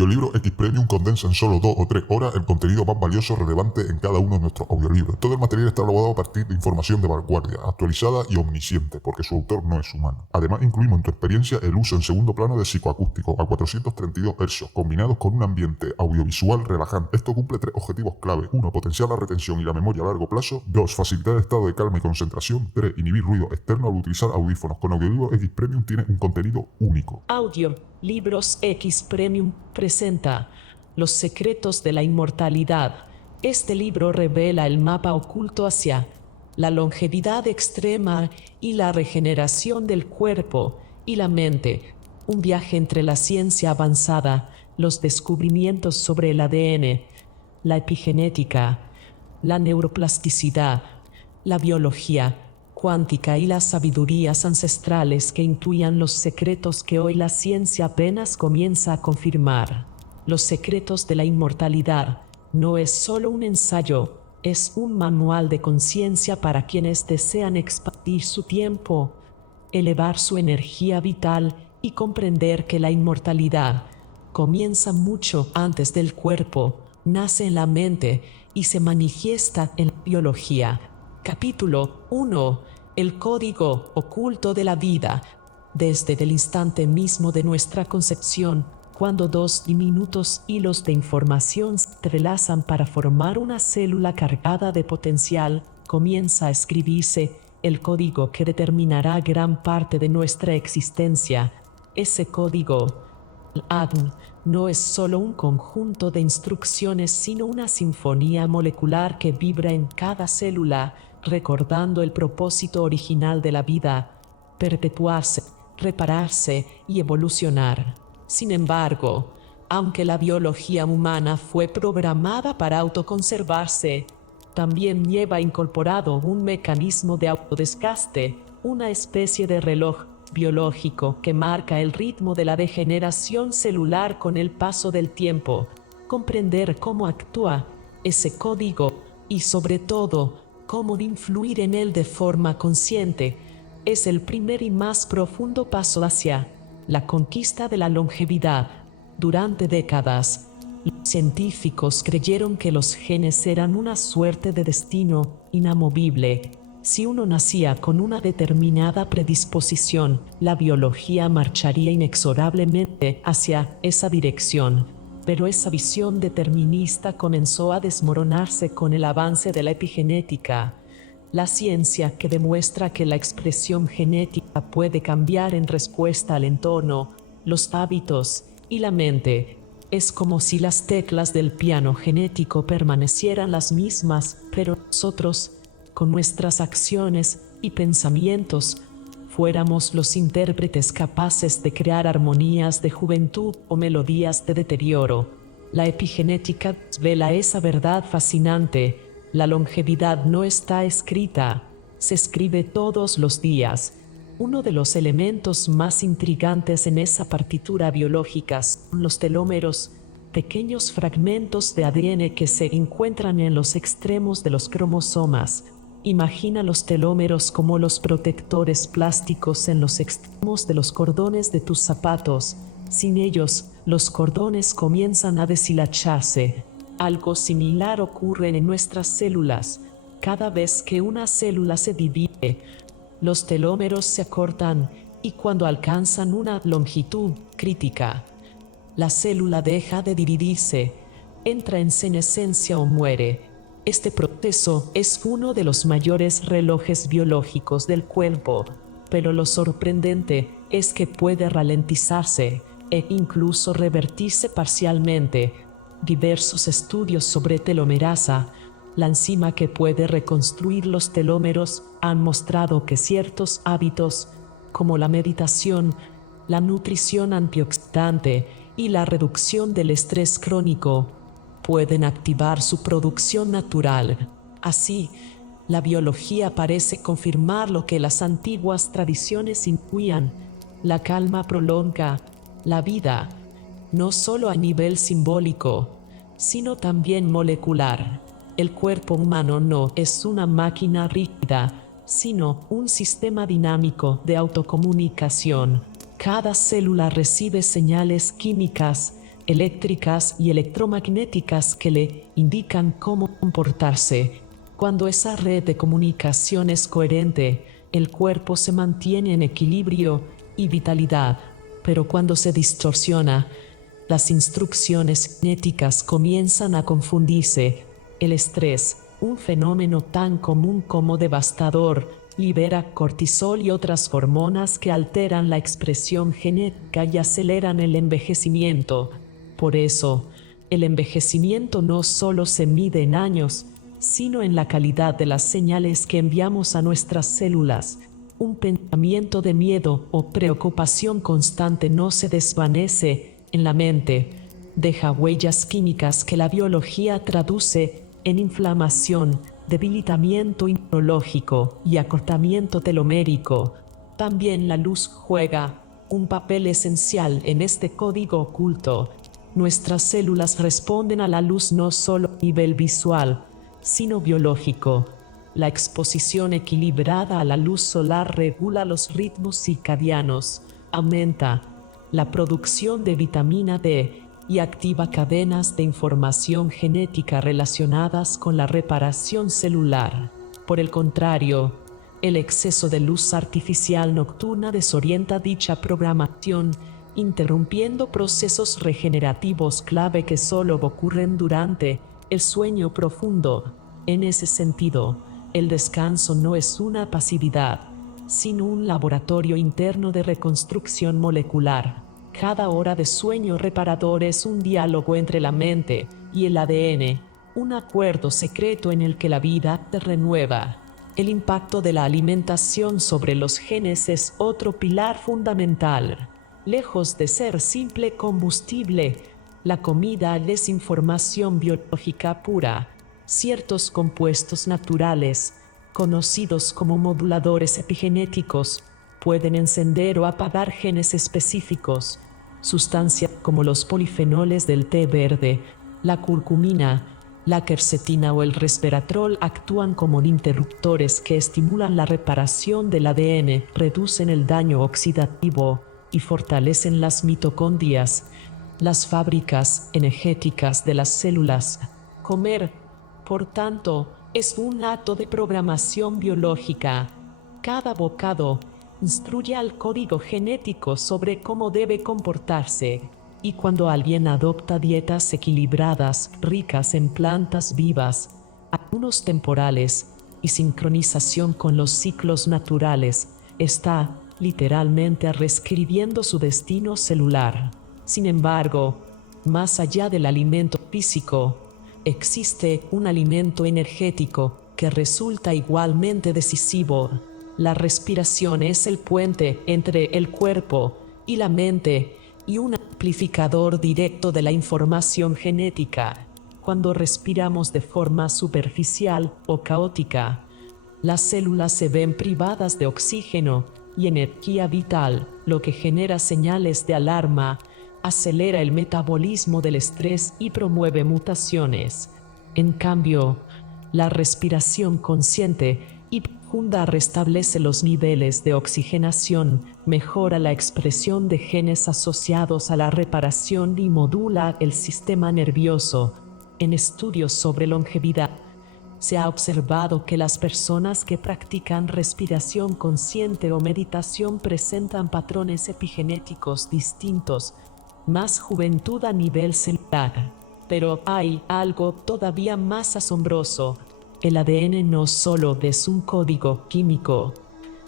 Audiolibro X Premium condensa en solo 2 o 3 horas el contenido más valioso relevante en cada uno de nuestros audiolibros. Todo el material está elaborado a partir de información de vanguardia, actualizada y omnisciente, porque su autor no es humano. Además, incluimos en tu experiencia el uso en segundo plano de psicoacústico a 432 Hz, combinados con un ambiente audiovisual relajante. Esto cumple 3 objetivos clave. 1. Potenciar la retención y la memoria a largo plazo. 2. Facilitar el estado de calma y concentración. 3. Inhibir ruido externo al utilizar audífonos. Con Audiolibro X Premium tiene un contenido único. Audiolibros X Premium presenta Los secretos de la inmortalidad. Este libro revela el mapa oculto hacia la longevidad extrema y la regeneración del cuerpo y la mente. Un viaje entre la ciencia avanzada, los descubrimientos sobre el ADN, la epigenética, la neuroplasticidad, la biología cuántica y las sabidurías ancestrales que intuían los secretos que hoy la ciencia apenas comienza a confirmar. Los secretos de la inmortalidad no es solo un ensayo, es un manual de conciencia para quienes desean expandir su tiempo, elevar su energía vital y comprender que la inmortalidad comienza mucho antes del cuerpo, nace en la mente y se manifiesta en la biología. Capítulo 1. El código oculto de la vida. Desde el instante mismo de nuestra concepción, cuando dos diminutos hilos de información se entrelazan para formar una célula cargada de potencial, comienza a escribirse el código que determinará gran parte de nuestra existencia. Ese código, el ADN, no es solo un conjunto de instrucciones, sino una sinfonía molecular que vibra en cada célula, recordando el propósito original de la vida: perpetuarse, repararse y evolucionar. Sin embargo, aunque la biología humana fue programada para autoconservarse, también lleva incorporado un mecanismo de autodesgaste, una especie de reloj biológico que marca el ritmo de la degeneración celular con el paso del tiempo. Comprender cómo actúa ese código y, sobre todo, cómo influir en él de forma consciente es el primer y más profundo paso hacia la conquista de la longevidad. Durante décadas, los científicos creyeron que los genes eran una suerte de destino inamovible. Si uno nacía con una determinada predisposición, la biología marcharía inexorablemente hacia esa dirección. Pero esa visión determinista comenzó a desmoronarse con el avance de la epigenética, la ciencia que demuestra que la expresión genética puede cambiar en respuesta al entorno, los hábitos y la mente. Es como si las teclas del piano genético permanecieran las mismas, pero nosotros, con nuestras acciones y pensamientos, fuéramos los intérpretes capaces de crear armonías de juventud o melodías de deterioro. La epigenética desvela esa verdad fascinante: la longevidad no está escrita, se escribe todos los días. Uno de los elementos más intrigantes en esa partitura biológica son los telómeros, pequeños fragmentos de ADN que se encuentran en los extremos de los cromosomas. Imagina los telómeros como los protectores plásticos en los extremos de los cordones de tus zapatos. Sin ellos, los cordones comienzan a deshilacharse. Algo similar ocurre en nuestras células. Cada vez que una célula se divide, los telómeros se acortan y cuando alcanzan una longitud crítica, la célula deja de dividirse, entra en senescencia o muere. Este proceso es uno de los mayores relojes biológicos del cuerpo, pero lo sorprendente es que puede ralentizarse e incluso revertirse parcialmente. Diversos estudios sobre telomerasa, la enzima que puede reconstruir los telómeros, han mostrado que ciertos hábitos, como la meditación, la nutrición antioxidante y la reducción del estrés crónico, pueden activar su producción natural. Así, la biología parece confirmar lo que las antiguas tradiciones intuían: la calma prolonga la vida, no solo a nivel simbólico, sino también molecular. El cuerpo humano no es una máquina rígida, sino un sistema dinámico de autocomunicación. Cada célula recibe señales químicas eléctricas y electromagnéticas que le indican cómo comportarse. Cuando esa red de comunicación es coherente, el cuerpo se mantiene en equilibrio y vitalidad, pero cuando se distorsiona, las instrucciones genéticas comienzan a confundirse. El estrés, un fenómeno tan común como devastador, libera cortisol y otras hormonas que alteran la expresión genética y aceleran el envejecimiento. Por eso, el envejecimiento no solo se mide en años, sino en la calidad de las señales que enviamos a nuestras células. Un pensamiento de miedo o preocupación constante no se desvanece en la mente, deja huellas químicas que la biología traduce en inflamación, debilitamiento inmunológico y acortamiento telomérico. También la luz juega un papel esencial en este código oculto. Nuestras células responden a la luz no solo a nivel visual, sino biológico. La exposición equilibrada a la luz solar regula los ritmos circadianos, aumenta la producción de vitamina D y activa cadenas de información genética relacionadas con la reparación celular. Por el contrario, el exceso de luz artificial nocturna desorienta dicha programación, interrumpiendo procesos regenerativos clave que solo ocurren durante el sueño profundo. En ese sentido, el descanso no es una pasividad, sino un laboratorio interno de reconstrucción molecular. Cada hora de sueño reparador es un diálogo entre la mente y el ADN, un acuerdo secreto en el que la vida se renueva. El impacto de la alimentación sobre los genes es otro pilar fundamental. Lejos de ser simple combustible, la comida es información biológica pura. Ciertos compuestos naturales, conocidos como moduladores epigenéticos, pueden encender o apagar genes específicos. Sustancias como los polifenoles del té verde, la curcumina, la quercetina o el resveratrol actúan como interruptores que estimulan la reparación del ADN, reducen el daño oxidativo y fortalecen las mitocondrias, las fábricas energéticas de las células. Comer, por tanto, es un acto de programación biológica. Cada bocado instruye al código genético sobre cómo debe comportarse, y cuando alguien adopta dietas equilibradas, ricas en plantas vivas, ayunos temporales y sincronización con los ciclos naturales, está literalmente reescribiendo su destino celular. Sin embargo, más allá del alimento físico, existe un alimento energético que resulta igualmente decisivo. La respiración es el puente entre el cuerpo y la mente y un amplificador directo de la información genética. Cuando respiramos de forma superficial o caótica, las células se ven privadas de oxígeno y energía vital, lo que genera señales de alarma, acelera el metabolismo del estrés y promueve mutaciones. En cambio, la respiración consciente y profunda restablece los niveles de oxigenación, mejora la expresión de genes asociados a la reparación y modula el sistema nervioso. En estudios sobre longevidad, se ha observado que las personas que practican respiración consciente o meditación presentan patrones epigenéticos distintos, más juventud a nivel celular. Pero hay algo todavía más asombroso. El ADN no solo es un código químico,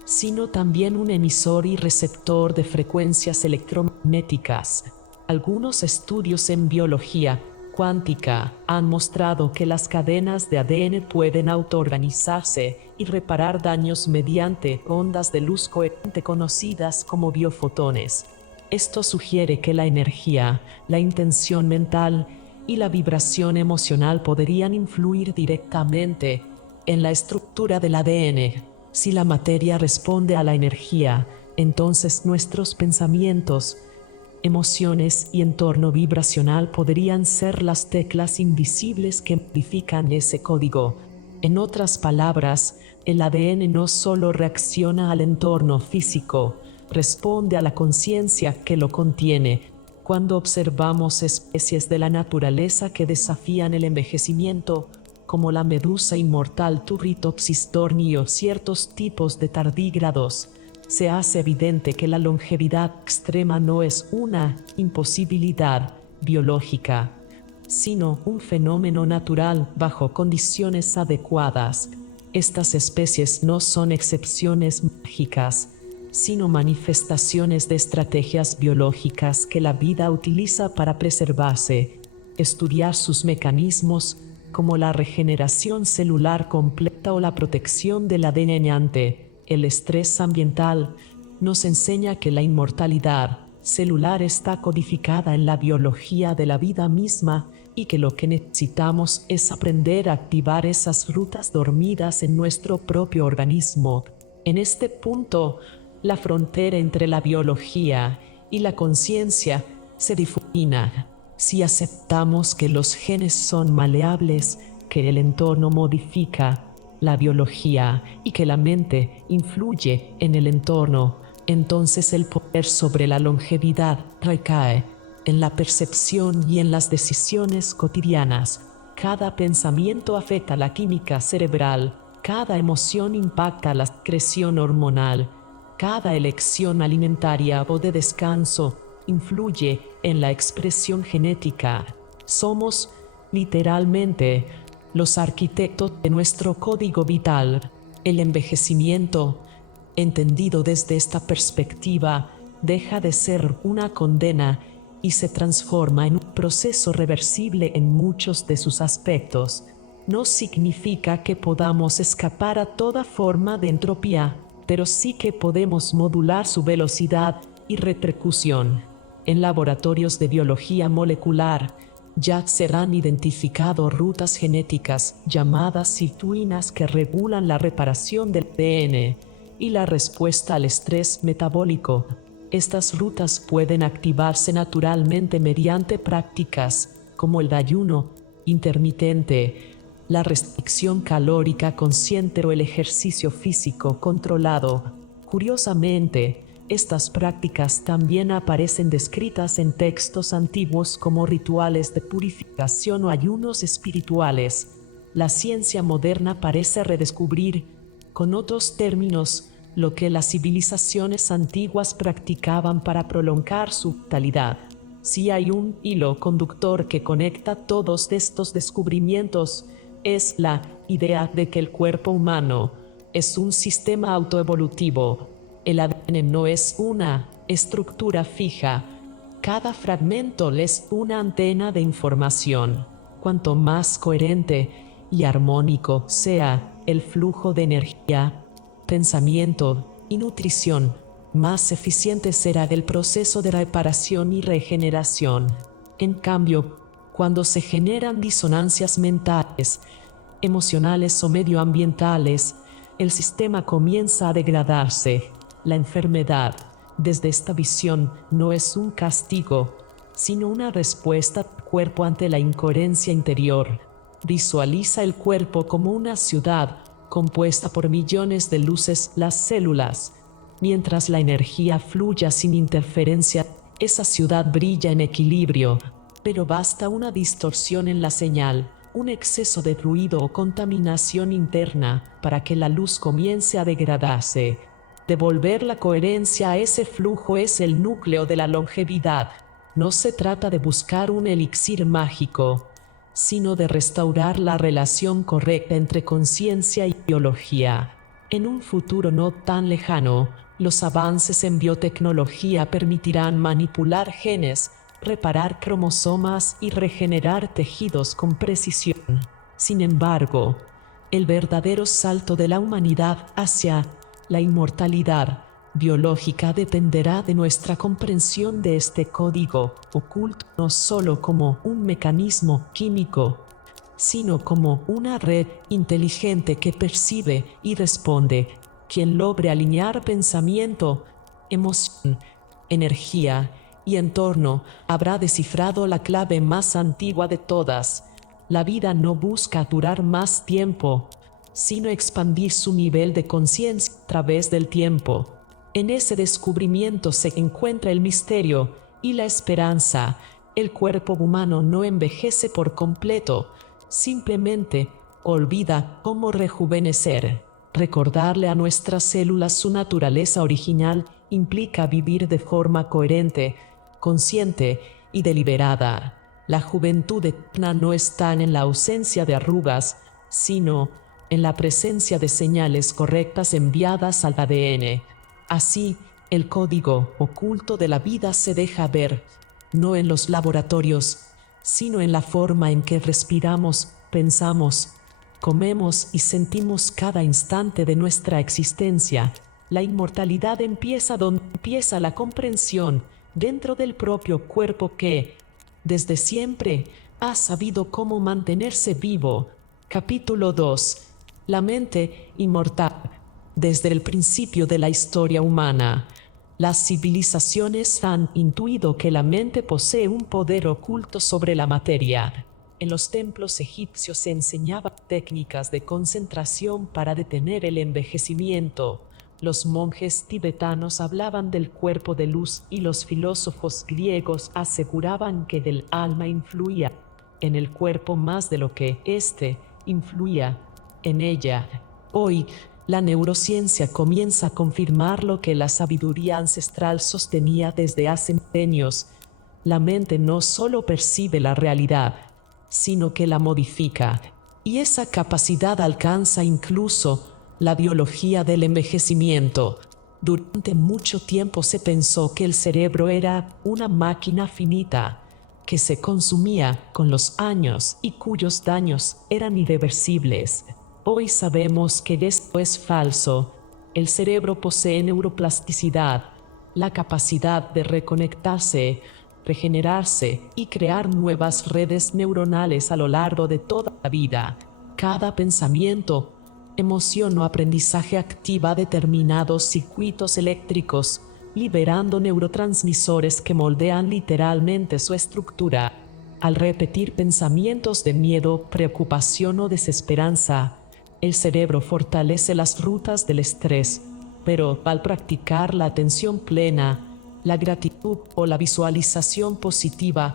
sino también un emisor y receptor de frecuencias electromagnéticas. Algunos estudios en biología cuántica han mostrado que las cadenas de ADN pueden autoorganizarse y reparar daños mediante ondas de luz coherente conocidas como biofotones. Esto sugiere que la energía, la intención mental y la vibración emocional podrían influir directamente en la estructura del ADN. Si la materia responde a la energía, entonces nuestros pensamientos, emociones y entorno vibracional podrían ser las teclas invisibles que modifican ese código. En otras palabras, el ADN no solo reacciona al entorno físico, responde a la conciencia que lo contiene. Cuando observamos especies de la naturaleza que desafían el envejecimiento, como la medusa inmortal Turritopsis dorni o ciertos tipos de tardígrados, se hace evidente que la longevidad extrema no es una imposibilidad biológica, sino un fenómeno natural bajo condiciones adecuadas. Estas especies no son excepciones mágicas, sino manifestaciones de estrategias biológicas que la vida utiliza para preservarse. Estudiar sus mecanismos, como la regeneración celular completa o la protección del ADN ante el estrés ambiental, nos enseña que la inmortalidad celular está codificada en la biología de la vida misma y que lo que necesitamos es aprender a activar esas rutas dormidas en nuestro propio organismo. En este punto, la frontera entre la biología y la conciencia se difumina. Si aceptamos que los genes son maleables, que el entorno modifica la biología y que la mente influye en el entorno, entonces el poder sobre la longevidad recae en la percepción y en las decisiones cotidianas. Cada pensamiento afecta la química cerebral, cada emoción impacta la secreción hormonal, cada elección alimentaria o de descanso influye en la expresión genética. Somos, literalmente, los arquitectos de nuestro código vital. El envejecimiento, entendido desde esta perspectiva, deja de ser una condena y se transforma en un proceso reversible en muchos de sus aspectos. No significa que podamos escapar a toda forma de entropía, pero sí que podemos modular su velocidad y repercusión. En laboratorios de biología molecular, ya se han identificado rutas genéticas llamadas sirtuinas que regulan la reparación del ADN y la respuesta al estrés metabólico. Estas rutas pueden activarse naturalmente mediante prácticas como el ayuno intermitente, la restricción calórica consciente o el ejercicio físico controlado. Curiosamente, estas prácticas también aparecen descritas en textos antiguos como rituales de purificación o ayunos espirituales. La ciencia moderna parece redescubrir, con otros términos, lo que las civilizaciones antiguas practicaban para prolongar su vitalidad. Si hay un hilo conductor que conecta todos estos descubrimientos, es la idea de que el cuerpo humano es un sistema autoevolutivo. El ADN no es una estructura fija. Cada fragmento es una antena de información. Cuanto más coherente y armónico sea el flujo de energía, pensamiento y nutrición, más eficiente será el proceso de reparación y regeneración. En cambio, cuando se generan disonancias mentales, emocionales o medioambientales, el sistema comienza a degradarse. La enfermedad, desde esta visión, no es un castigo, sino una respuesta del cuerpo ante la incoherencia interior. Visualiza el cuerpo como una ciudad compuesta por millones de luces, las células. Mientras la energía fluya sin interferencia, esa ciudad brilla en equilibrio. Pero basta una distorsión en la señal, un exceso de ruido o contaminación interna para que la luz comience a degradarse. Devolver la coherencia a ese flujo es el núcleo de la longevidad. No se trata de buscar un elixir mágico, sino de restaurar la relación correcta entre conciencia y biología. En un futuro no tan lejano, los avances en biotecnología permitirán manipular genes, reparar cromosomas y regenerar tejidos con precisión. Sin embargo, el verdadero salto de la humanidad hacia la inmortalidad biológica dependerá de nuestra comprensión de este código oculto, no solo como un mecanismo químico, sino como una red inteligente que percibe y responde. Quien logre alinear pensamiento, emoción, energía y entorno habrá descifrado la clave más antigua de todas. La vida no busca durar más tiempo, sino expandir su nivel de conciencia a través del tiempo. En ese descubrimiento se encuentra el misterio y la esperanza. El cuerpo humano no envejece por completo, simplemente olvida cómo rejuvenecer. Recordarle a nuestras células su naturaleza original implica vivir de forma coherente, consciente y deliberada. La juventud eterna no está en la ausencia de arrugas, sino en la presencia de señales correctas enviadas al ADN. Así, el código oculto de la vida se deja ver, no en los laboratorios, sino en la forma en que respiramos, pensamos, comemos y sentimos cada instante de nuestra existencia. La inmortalidad empieza donde empieza la comprensión, dentro del propio cuerpo que, desde siempre, ha sabido cómo mantenerse vivo. Capítulo 2. La mente inmortal. Desde el principio de la historia humana, las civilizaciones han intuido que la mente posee un poder oculto sobre la materia. En los templos egipcios se enseñaban técnicas de concentración para detener el envejecimiento. Los monjes tibetanos hablaban del cuerpo de luz y los filósofos griegos aseguraban que del alma influía en el cuerpo más de lo que éste influía en ella. Hoy, la neurociencia comienza a confirmar lo que la sabiduría ancestral sostenía desde hace milenios. La mente no solo percibe la realidad, sino que la modifica, y esa capacidad alcanza incluso la biología del envejecimiento. Durante mucho tiempo se pensó que el cerebro era una máquina finita, que se consumía con los años y cuyos daños eran irreversibles. Hoy sabemos que esto es falso. El cerebro posee neuroplasticidad, la capacidad de reconectarse, regenerarse y crear nuevas redes neuronales a lo largo de toda la vida. Cada pensamiento, emoción o aprendizaje activa determinados circuitos eléctricos, liberando neurotransmisores que moldean literalmente su estructura. Al repetir pensamientos de miedo, preocupación o desesperanza, el cerebro fortalece las rutas del estrés, pero al practicar la atención plena, la gratitud o la visualización positiva,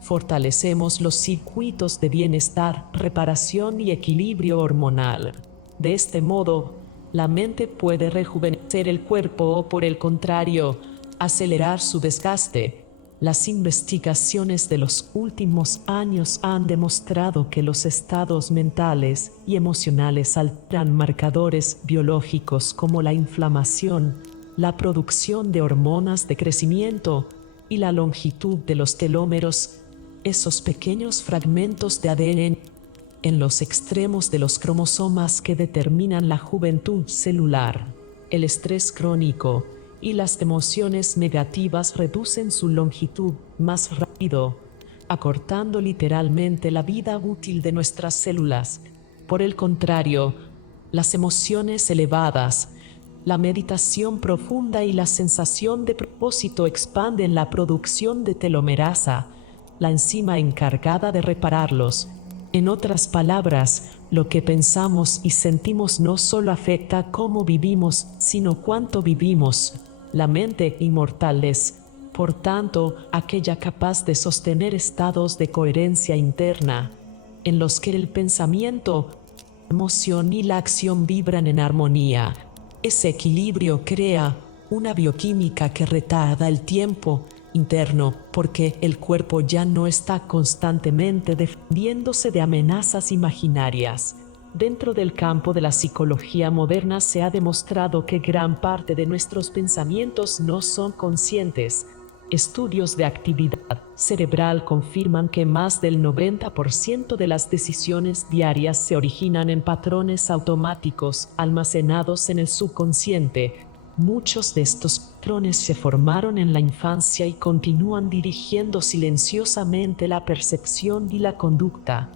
fortalecemos los circuitos de bienestar, reparación y equilibrio hormonal. De este modo, la mente puede rejuvenecer el cuerpo o, por el contrario, acelerar su desgaste. Las investigaciones de los últimos años han demostrado que los estados mentales y emocionales alteran marcadores biológicos como la inflamación, la producción de hormonas de crecimiento y la longitud de los telómeros, esos pequeños fragmentos de ADN en los extremos de los cromosomas que determinan la juventud celular. El estrés crónico y las emociones negativas reducen su longitud más rápido, acortando literalmente la vida útil de nuestras células. Por el contrario, las emociones elevadas, la meditación profunda y la sensación de propósito expanden la producción de telomerasa, la enzima encargada de repararlos. En otras palabras, lo que pensamos y sentimos no solo afecta cómo vivimos, sino cuánto vivimos. La mente inmortal es, por tanto, aquella capaz de sostener estados de coherencia interna, en los que el pensamiento, la emoción y la acción vibran en armonía. Ese equilibrio crea una bioquímica que retarda el tiempo interno, porque el cuerpo ya no está constantemente defendiéndose de amenazas imaginarias. Dentro del campo de la psicología moderna se ha demostrado que gran parte de nuestros pensamientos no son conscientes. Estudios de actividad cerebral confirman que más del 90% de las decisiones diarias se originan en patrones automáticos almacenados en el subconsciente. Muchos de estos patrones se formaron en la infancia y continúan dirigiendo silenciosamente la percepción y la conducta,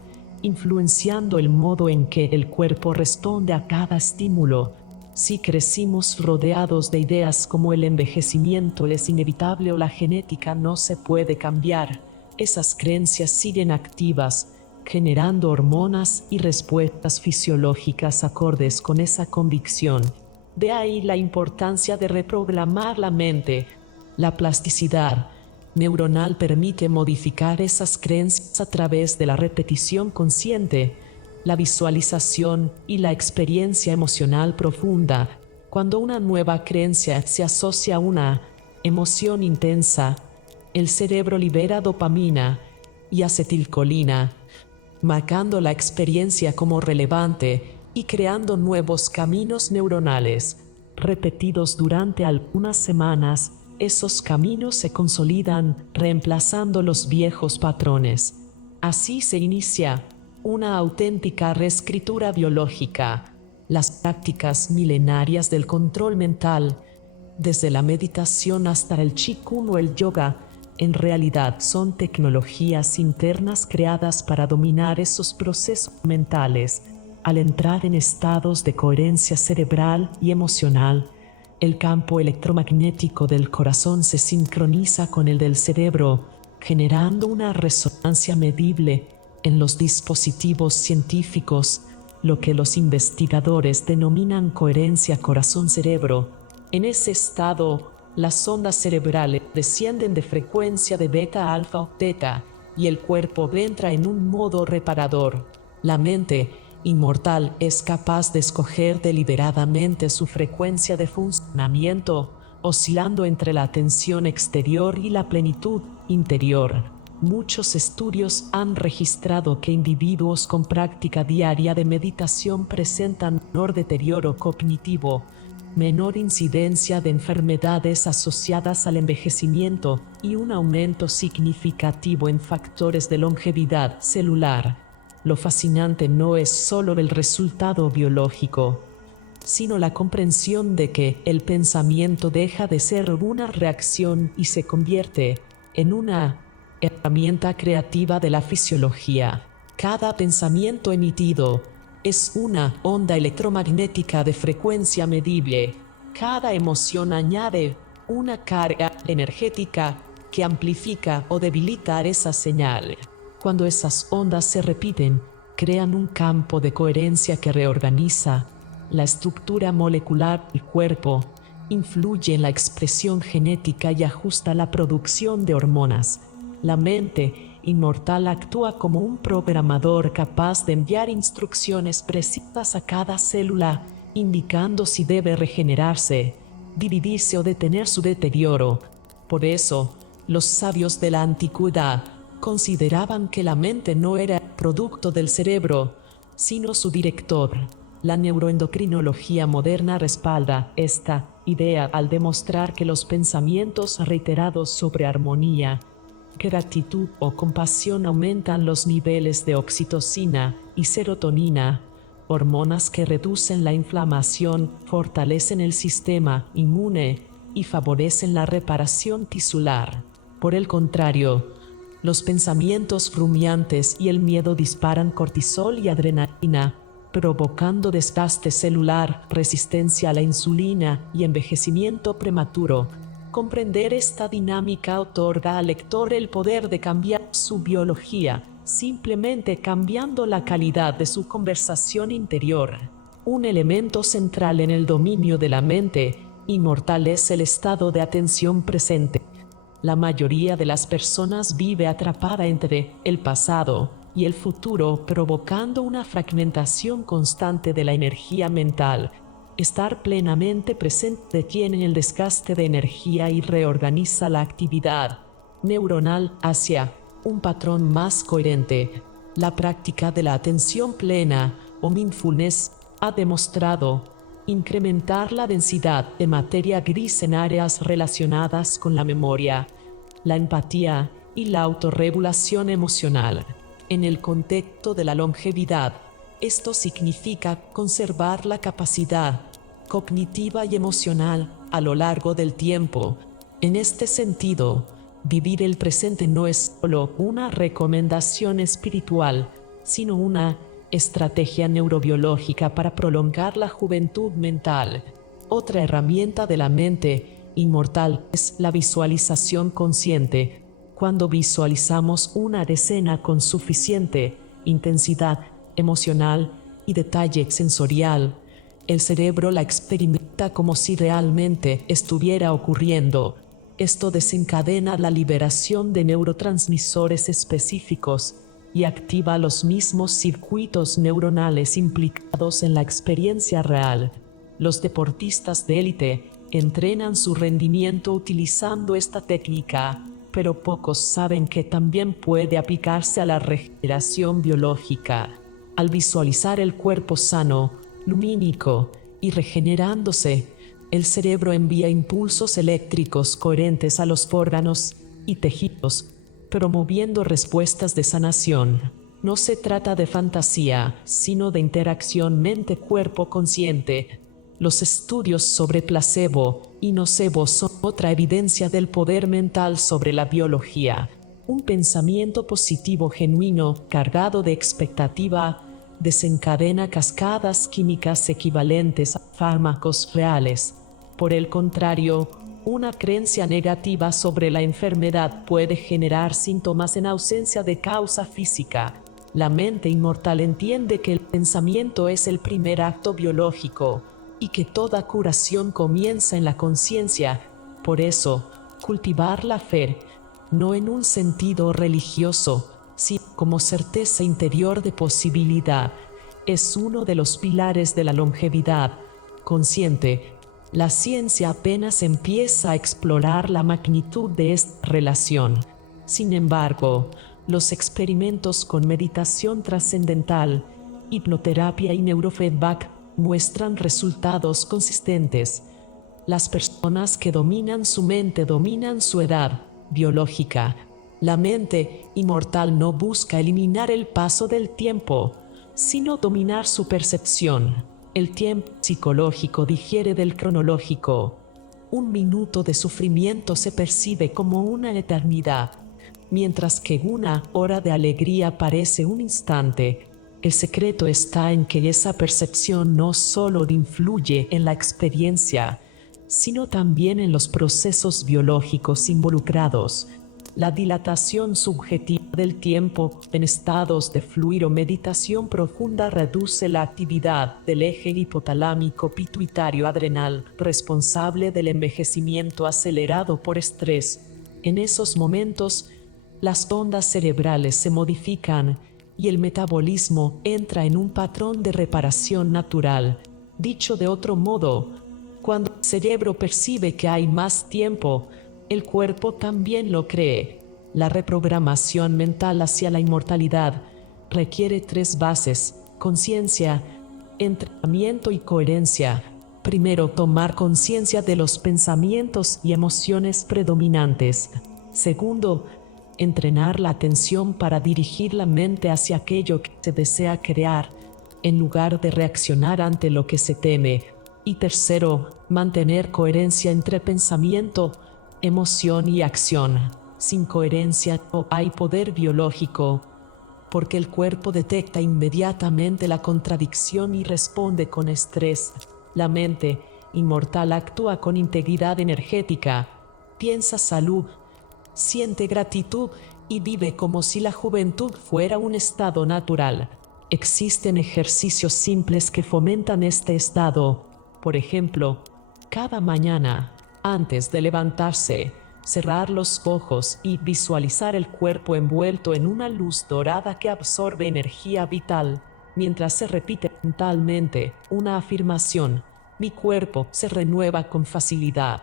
influenciando el modo en que el cuerpo responde a cada estímulo. Si crecimos rodeados de ideas como el envejecimiento es inevitable o la genética no se puede cambiar, esas creencias siguen activas, generando hormonas y respuestas fisiológicas acordes con esa convicción. De ahí la importancia de reprogramar la mente. La plasticidad, neuronal permite modificar esas creencias a través de la repetición consciente, la visualización y la experiencia emocional profunda. Cuando una nueva creencia se asocia a una emoción intensa, el cerebro libera dopamina y acetilcolina, marcando la experiencia como relevante y creando nuevos caminos neuronales. Repetidos durante algunas semanas, esos caminos se consolidan, reemplazando los viejos patrones. Así se inicia una auténtica reescritura biológica. Las prácticas milenarias del control mental, desde la meditación hasta el Qigong o el yoga, en realidad son tecnologías internas creadas para dominar esos procesos mentales. Al entrar en estados de coherencia cerebral y emocional, el campo electromagnético del corazón se sincroniza con el del cerebro, generando una resonancia medible en los dispositivos científicos, lo que los investigadores denominan coherencia corazón-cerebro. En ese estado, las ondas cerebrales descienden de frecuencia de beta, alfa o teta, y el cuerpo entra en un modo reparador. La mente inmortal es capaz de escoger deliberadamente su frecuencia de funcionamiento, oscilando entre la tensión exterior y la plenitud interior. Muchos estudios han registrado que individuos con práctica diaria de meditación presentan menor deterioro cognitivo, menor incidencia de enfermedades asociadas al envejecimiento y un aumento significativo en factores de longevidad celular. Lo fascinante no es solo el resultado biológico, sino la comprensión de que el pensamiento deja de ser una reacción y se convierte en una herramienta creativa de la fisiología. Cada pensamiento emitido es una onda electromagnética de frecuencia medible. Cada emoción añade una carga energética que amplifica o debilita esa señal. Cuando esas ondas se repiten, crean un campo de coherencia que reorganiza la estructura molecular del cuerpo, influye en la expresión genética y ajusta la producción de hormonas. La mente inmortal actúa como un programador capaz de enviar instrucciones precisas a cada célula, indicando si debe regenerarse, dividirse o detener su deterioro. Por eso, los sabios de la antigüedad consideraban que la mente no era producto del cerebro, sino su director. La neuroendocrinología moderna respalda esta idea al demostrar que los pensamientos reiterados sobre armonía, gratitud o compasión aumentan los niveles de oxitocina y serotonina, hormonas que reducen la inflamación, fortalecen el sistema inmune y favorecen la reparación tisular. Por el contrario, los pensamientos rumiantes y el miedo disparan cortisol y adrenalina, provocando desgaste celular, resistencia a la insulina y envejecimiento prematuro. Comprender esta dinámica otorga al lector el poder de cambiar su biología, simplemente cambiando la calidad de su conversación interior. Un elemento central en el dominio de la mente inmortal es el estado de atención presente. La mayoría de las personas vive atrapada entre el pasado y el futuro, provocando una fragmentación constante de la energía mental. Estar plenamente presente detiene el desgaste de energía y reorganiza la actividad neuronal hacia un patrón más coherente. La práctica de la atención plena o mindfulness ha demostrado incrementar la densidad de materia gris en áreas relacionadas con la memoria, la empatía y la autorregulación emocional. En el contexto de la longevidad, esto significa conservar la capacidad cognitiva y emocional a lo largo del tiempo. En este sentido, vivir el presente no es solo una recomendación espiritual, sino una estrategia neurobiológica para prolongar la juventud mental. Otra herramienta de la mente inmortal es la visualización consciente. Cuando visualizamos una escena con suficiente intensidad emocional y detalle sensorial, el cerebro la experimenta como si realmente estuviera ocurriendo. Esto desencadena la liberación de neurotransmisores específicos y activa los mismos circuitos neuronales implicados en la experiencia real. Los deportistas de élite entrenan su rendimiento utilizando esta técnica, pero pocos saben que también puede aplicarse a la regeneración biológica. Al visualizar el cuerpo sano, lumínico y regenerándose, el cerebro envía impulsos eléctricos coherentes a los órganos y tejidos, promoviendo respuestas de sanación. No se trata de fantasía, sino de interacción mente-cuerpo consciente. Los estudios sobre placebo y nocebo son otra evidencia del poder mental sobre la biología. Un pensamiento positivo genuino, cargado de expectativa, desencadena cascadas químicas equivalentes a fármacos reales. Por el contrario, una creencia negativa sobre la enfermedad puede generar síntomas en ausencia de causa física. La mente inmortal entiende que el pensamiento es el primer acto biológico y que toda curación comienza en la conciencia. Por eso, cultivar la fe, no en un sentido religioso, sino como certeza interior de posibilidad, es uno de los pilares de la longevidad consciente. La ciencia apenas empieza a explorar la magnitud de esta relación. Sin embargo, los experimentos con meditación trascendental, hipnoterapia y neurofeedback muestran resultados consistentes. Las personas que dominan su mente dominan su edad biológica. La mente inmortal no busca eliminar el paso del tiempo, sino dominar su percepción. El tiempo psicológico difiere del cronológico. Un minuto de sufrimiento se percibe como una eternidad, mientras que una hora de alegría parece un instante. El secreto está en que esa percepción no solo influye en la experiencia, sino también en los procesos biológicos involucrados. La dilatación subjetiva del tiempo en estados de fluir o meditación profunda reduce la actividad del eje hipotalámico pituitario adrenal, responsable del envejecimiento acelerado por estrés. En esos momentos, las ondas cerebrales se modifican y el metabolismo entra en un patrón de reparación natural. Dicho de otro modo, cuando el cerebro percibe que hay más tiempo, el cuerpo también lo cree. La reprogramación mental hacia la inmortalidad requiere 3 bases: conciencia, entrenamiento y coherencia. Primero, tomar conciencia de los pensamientos y emociones predominantes. Segundo, entrenar la atención para dirigir la mente hacia aquello que se desea crear, en lugar de reaccionar ante lo que se teme. Y tercero, mantener coherencia entre pensamiento, emoción y acción. Sin coherencia no hay poder biológico, porque el cuerpo detecta inmediatamente la contradicción y responde con estrés. La mente inmortal actúa con integridad energética, piensa salud, siente gratitud y vive como si la juventud fuera un estado natural. Existen ejercicios simples que fomentan este estado. Por ejemplo, cada mañana, antes de levantarse, cerrar los ojos y visualizar el cuerpo envuelto en una luz dorada que absorbe energía vital, mientras se repite mentalmente una afirmación: mi cuerpo se renueva con facilidad.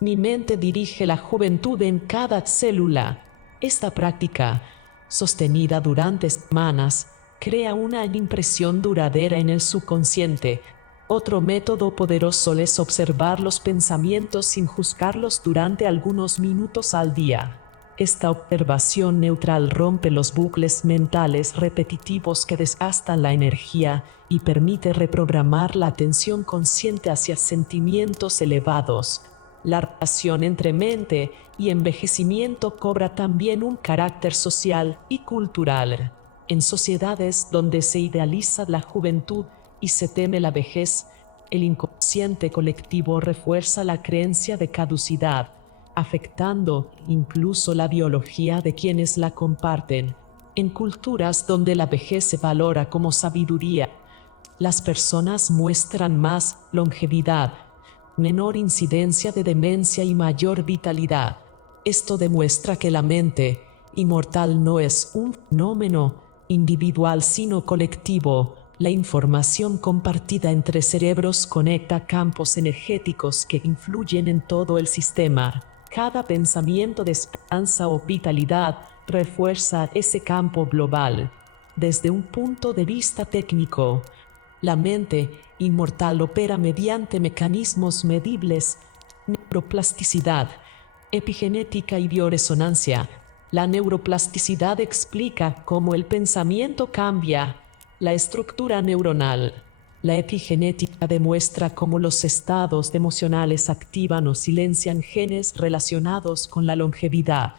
Mi mente dirige la juventud en cada célula. Esta práctica, sostenida durante semanas, crea una impresión duradera en el subconsciente. Otro método poderoso es observar los pensamientos sin juzgarlos durante algunos minutos al día. Esta observación neutral rompe los bucles mentales repetitivos que desgastan la energía y permite reprogramar la atención consciente hacia sentimientos elevados. La relación entre mente y envejecimiento cobra también un carácter social y cultural. En sociedades donde se idealiza la juventud y se teme la vejez, el inconsciente colectivo refuerza la creencia de caducidad, afectando incluso la biología de quienes la comparten. En culturas donde la vejez se valora como sabiduría, las personas muestran más longevidad, menor incidencia de demencia y mayor vitalidad. Esto demuestra que la mente inmortal no es un fenómeno individual sino colectivo. La información compartida entre cerebros conecta campos energéticos que influyen en todo el sistema. Cada pensamiento de esperanza o vitalidad refuerza ese campo global. Desde un punto de vista técnico, la mente inmortal opera mediante mecanismos medibles, neuroplasticidad, epigenética y bioresonancia. La neuroplasticidad explica cómo el pensamiento cambia la estructura neuronal. La epigenética demuestra cómo los estados emocionales activan o silencian genes relacionados con la longevidad.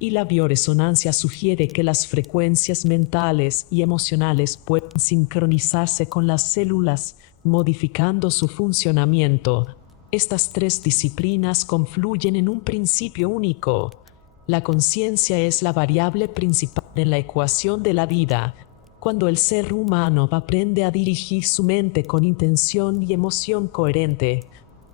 Y la bioresonancia sugiere que las frecuencias mentales y emocionales pueden sincronizarse con las células, modificando su funcionamiento. Estas tres disciplinas confluyen en un principio único. La conciencia es la variable principal en la ecuación de la vida. Cuando el ser humano aprende a dirigir su mente con intención y emoción coherente,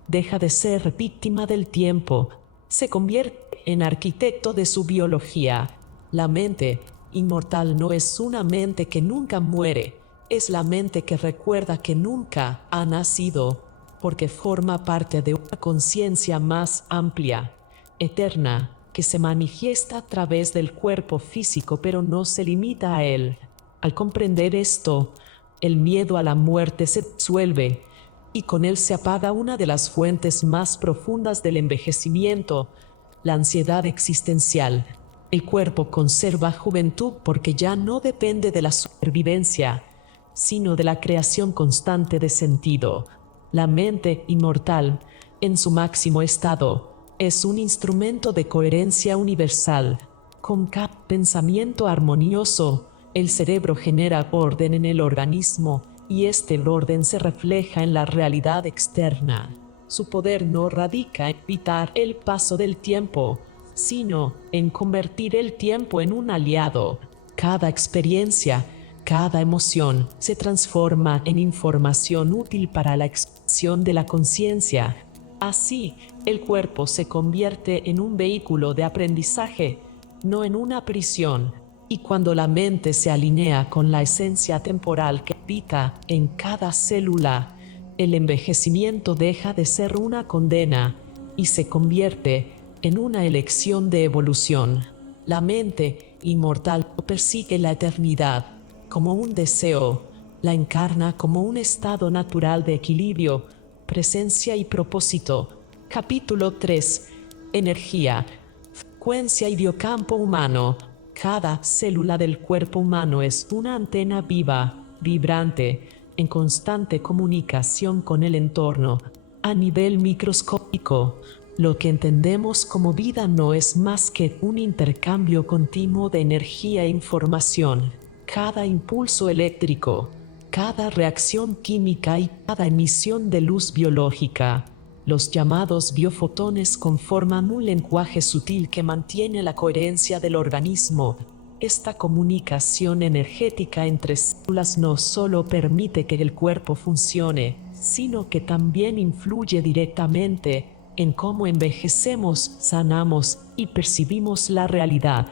deja de ser víctima del tiempo, se convierte en arquitecto de su biología. La mente inmortal no es una mente que nunca muere, es la mente que recuerda que nunca ha nacido, porque forma parte de una conciencia más amplia, eterna, que se manifiesta a través del cuerpo físico pero no se limita a él. Al comprender esto, el miedo a la muerte se disuelve y con él se apaga una de las fuentes más profundas del envejecimiento, la ansiedad existencial. El cuerpo conserva juventud porque ya no depende de la supervivencia, sino de la creación constante de sentido. La mente inmortal, en su máximo estado, es un instrumento de coherencia universal. Con cada pensamiento armonioso, el cerebro genera orden en el organismo y este orden se refleja en la realidad externa. Su poder no radica en evitar el paso del tiempo, sino en convertir el tiempo en un aliado. Cada experiencia, cada emoción se transforma en información útil para la expansión de la conciencia. Así, el cuerpo se convierte en un vehículo de aprendizaje, no en una prisión. Y cuando la mente se alinea con la esencia temporal que habita en cada célula, el envejecimiento deja de ser una condena y se convierte en una elección de evolución. La mente inmortal no persigue la eternidad como un deseo, la encarna como un estado natural de equilibrio, presencia y propósito. Capítulo 3. Energía, frecuencia y biocampo humano. Cada célula del cuerpo humano es una antena viva, vibrante, en constante comunicación con el entorno. A nivel microscópico, lo que entendemos como vida no es más que un intercambio continuo de energía e información. Cada impulso eléctrico, cada reacción química y cada emisión de luz biológica, los llamados biofotones, conforman un lenguaje sutil que mantiene la coherencia del organismo. Esta comunicación energética entre células no solo permite que el cuerpo funcione, sino que también influye directamente en cómo envejecemos, sanamos y percibimos la realidad.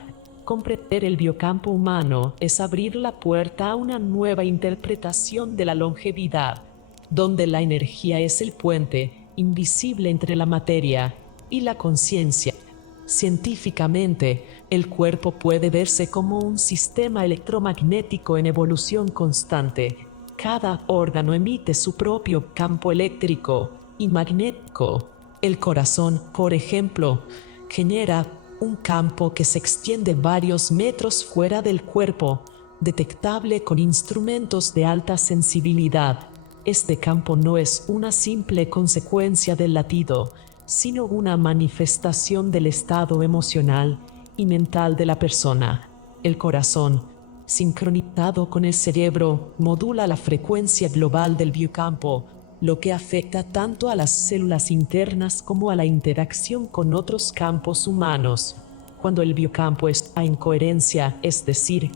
Comprender el biocampo humano es abrir la puerta a una nueva interpretación de la longevidad, donde la energía es el puente invisible entre la materia y la conciencia. Científicamente, el cuerpo puede verse como un sistema electromagnético en evolución constante. Cada órgano emite su propio campo eléctrico y magnético. El corazón, por ejemplo, genera un campo que se extiende varios metros fuera del cuerpo, detectable con instrumentos de alta sensibilidad. Este campo no es una simple consecuencia del latido, sino una manifestación del estado emocional y mental de la persona. El corazón, sincronizado con el cerebro, modula la frecuencia global del biocampo, lo que afecta tanto a las células internas como a la interacción con otros campos humanos. Cuando el biocampo está en coherencia, es decir,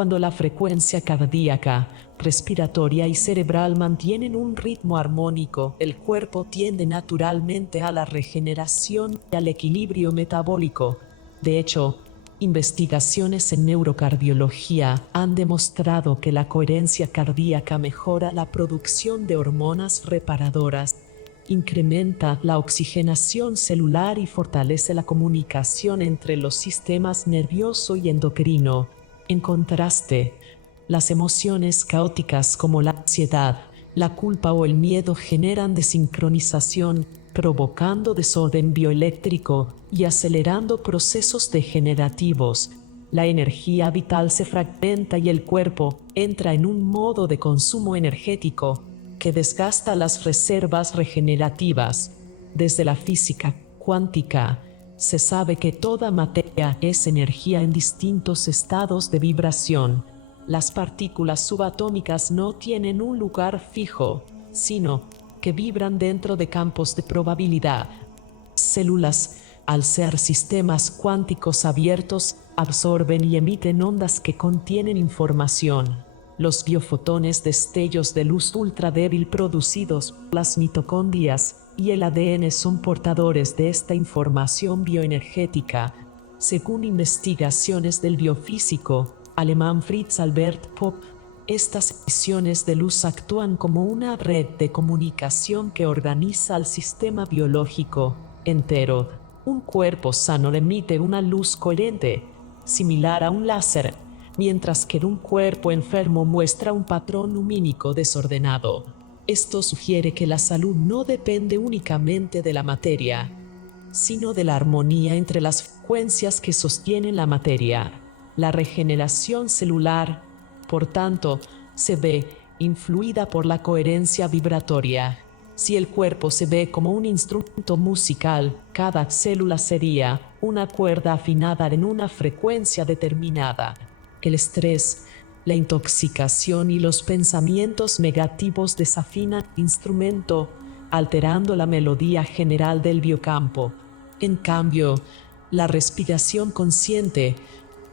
Cuando la frecuencia cardíaca, respiratoria y cerebral mantienen un ritmo armónico, el cuerpo tiende naturalmente a la regeneración y al equilibrio metabólico. De hecho, investigaciones en neurocardiología han demostrado que la coherencia cardíaca mejora la producción de hormonas reparadoras, incrementa la oxigenación celular y fortalece la comunicación entre los sistemas nervioso y endocrino. En contraste, las emociones caóticas como la ansiedad, la culpa o el miedo generan desincronización, provocando desorden bioeléctrico y acelerando procesos degenerativos. La energía vital se fragmenta y el cuerpo entra en un modo de consumo energético que desgasta las reservas regenerativas. Desde la física cuántica, se sabe que toda materia es energía en distintos estados de vibración. Las partículas subatómicas no tienen un lugar fijo, sino que vibran dentro de campos de probabilidad. Células, al ser sistemas cuánticos abiertos, absorben y emiten ondas que contienen información. Los biofotones, destellos de luz ultra débil producidos por las mitocondrias y el ADN, son portadores de esta información bioenergética. Según investigaciones del biofísico alemán Fritz Albert Popp, estas emisiones de luz actúan como una red de comunicación que organiza el sistema biológico entero. Un cuerpo sano emite una luz coherente, similar a un láser, mientras que un cuerpo enfermo muestra un patrón lumínico desordenado. Esto sugiere que la salud no depende únicamente de la materia, sino de la armonía entre las frecuencias que sostienen la materia. La regeneración celular, por tanto, se ve influida por la coherencia vibratoria. Si el cuerpo se ve como un instrumento musical, cada célula sería una cuerda afinada en una frecuencia determinada. El estrés, la intoxicación y los pensamientos negativos desafinan el instrumento, alterando la melodía general del biocampo. En cambio, la respiración consciente,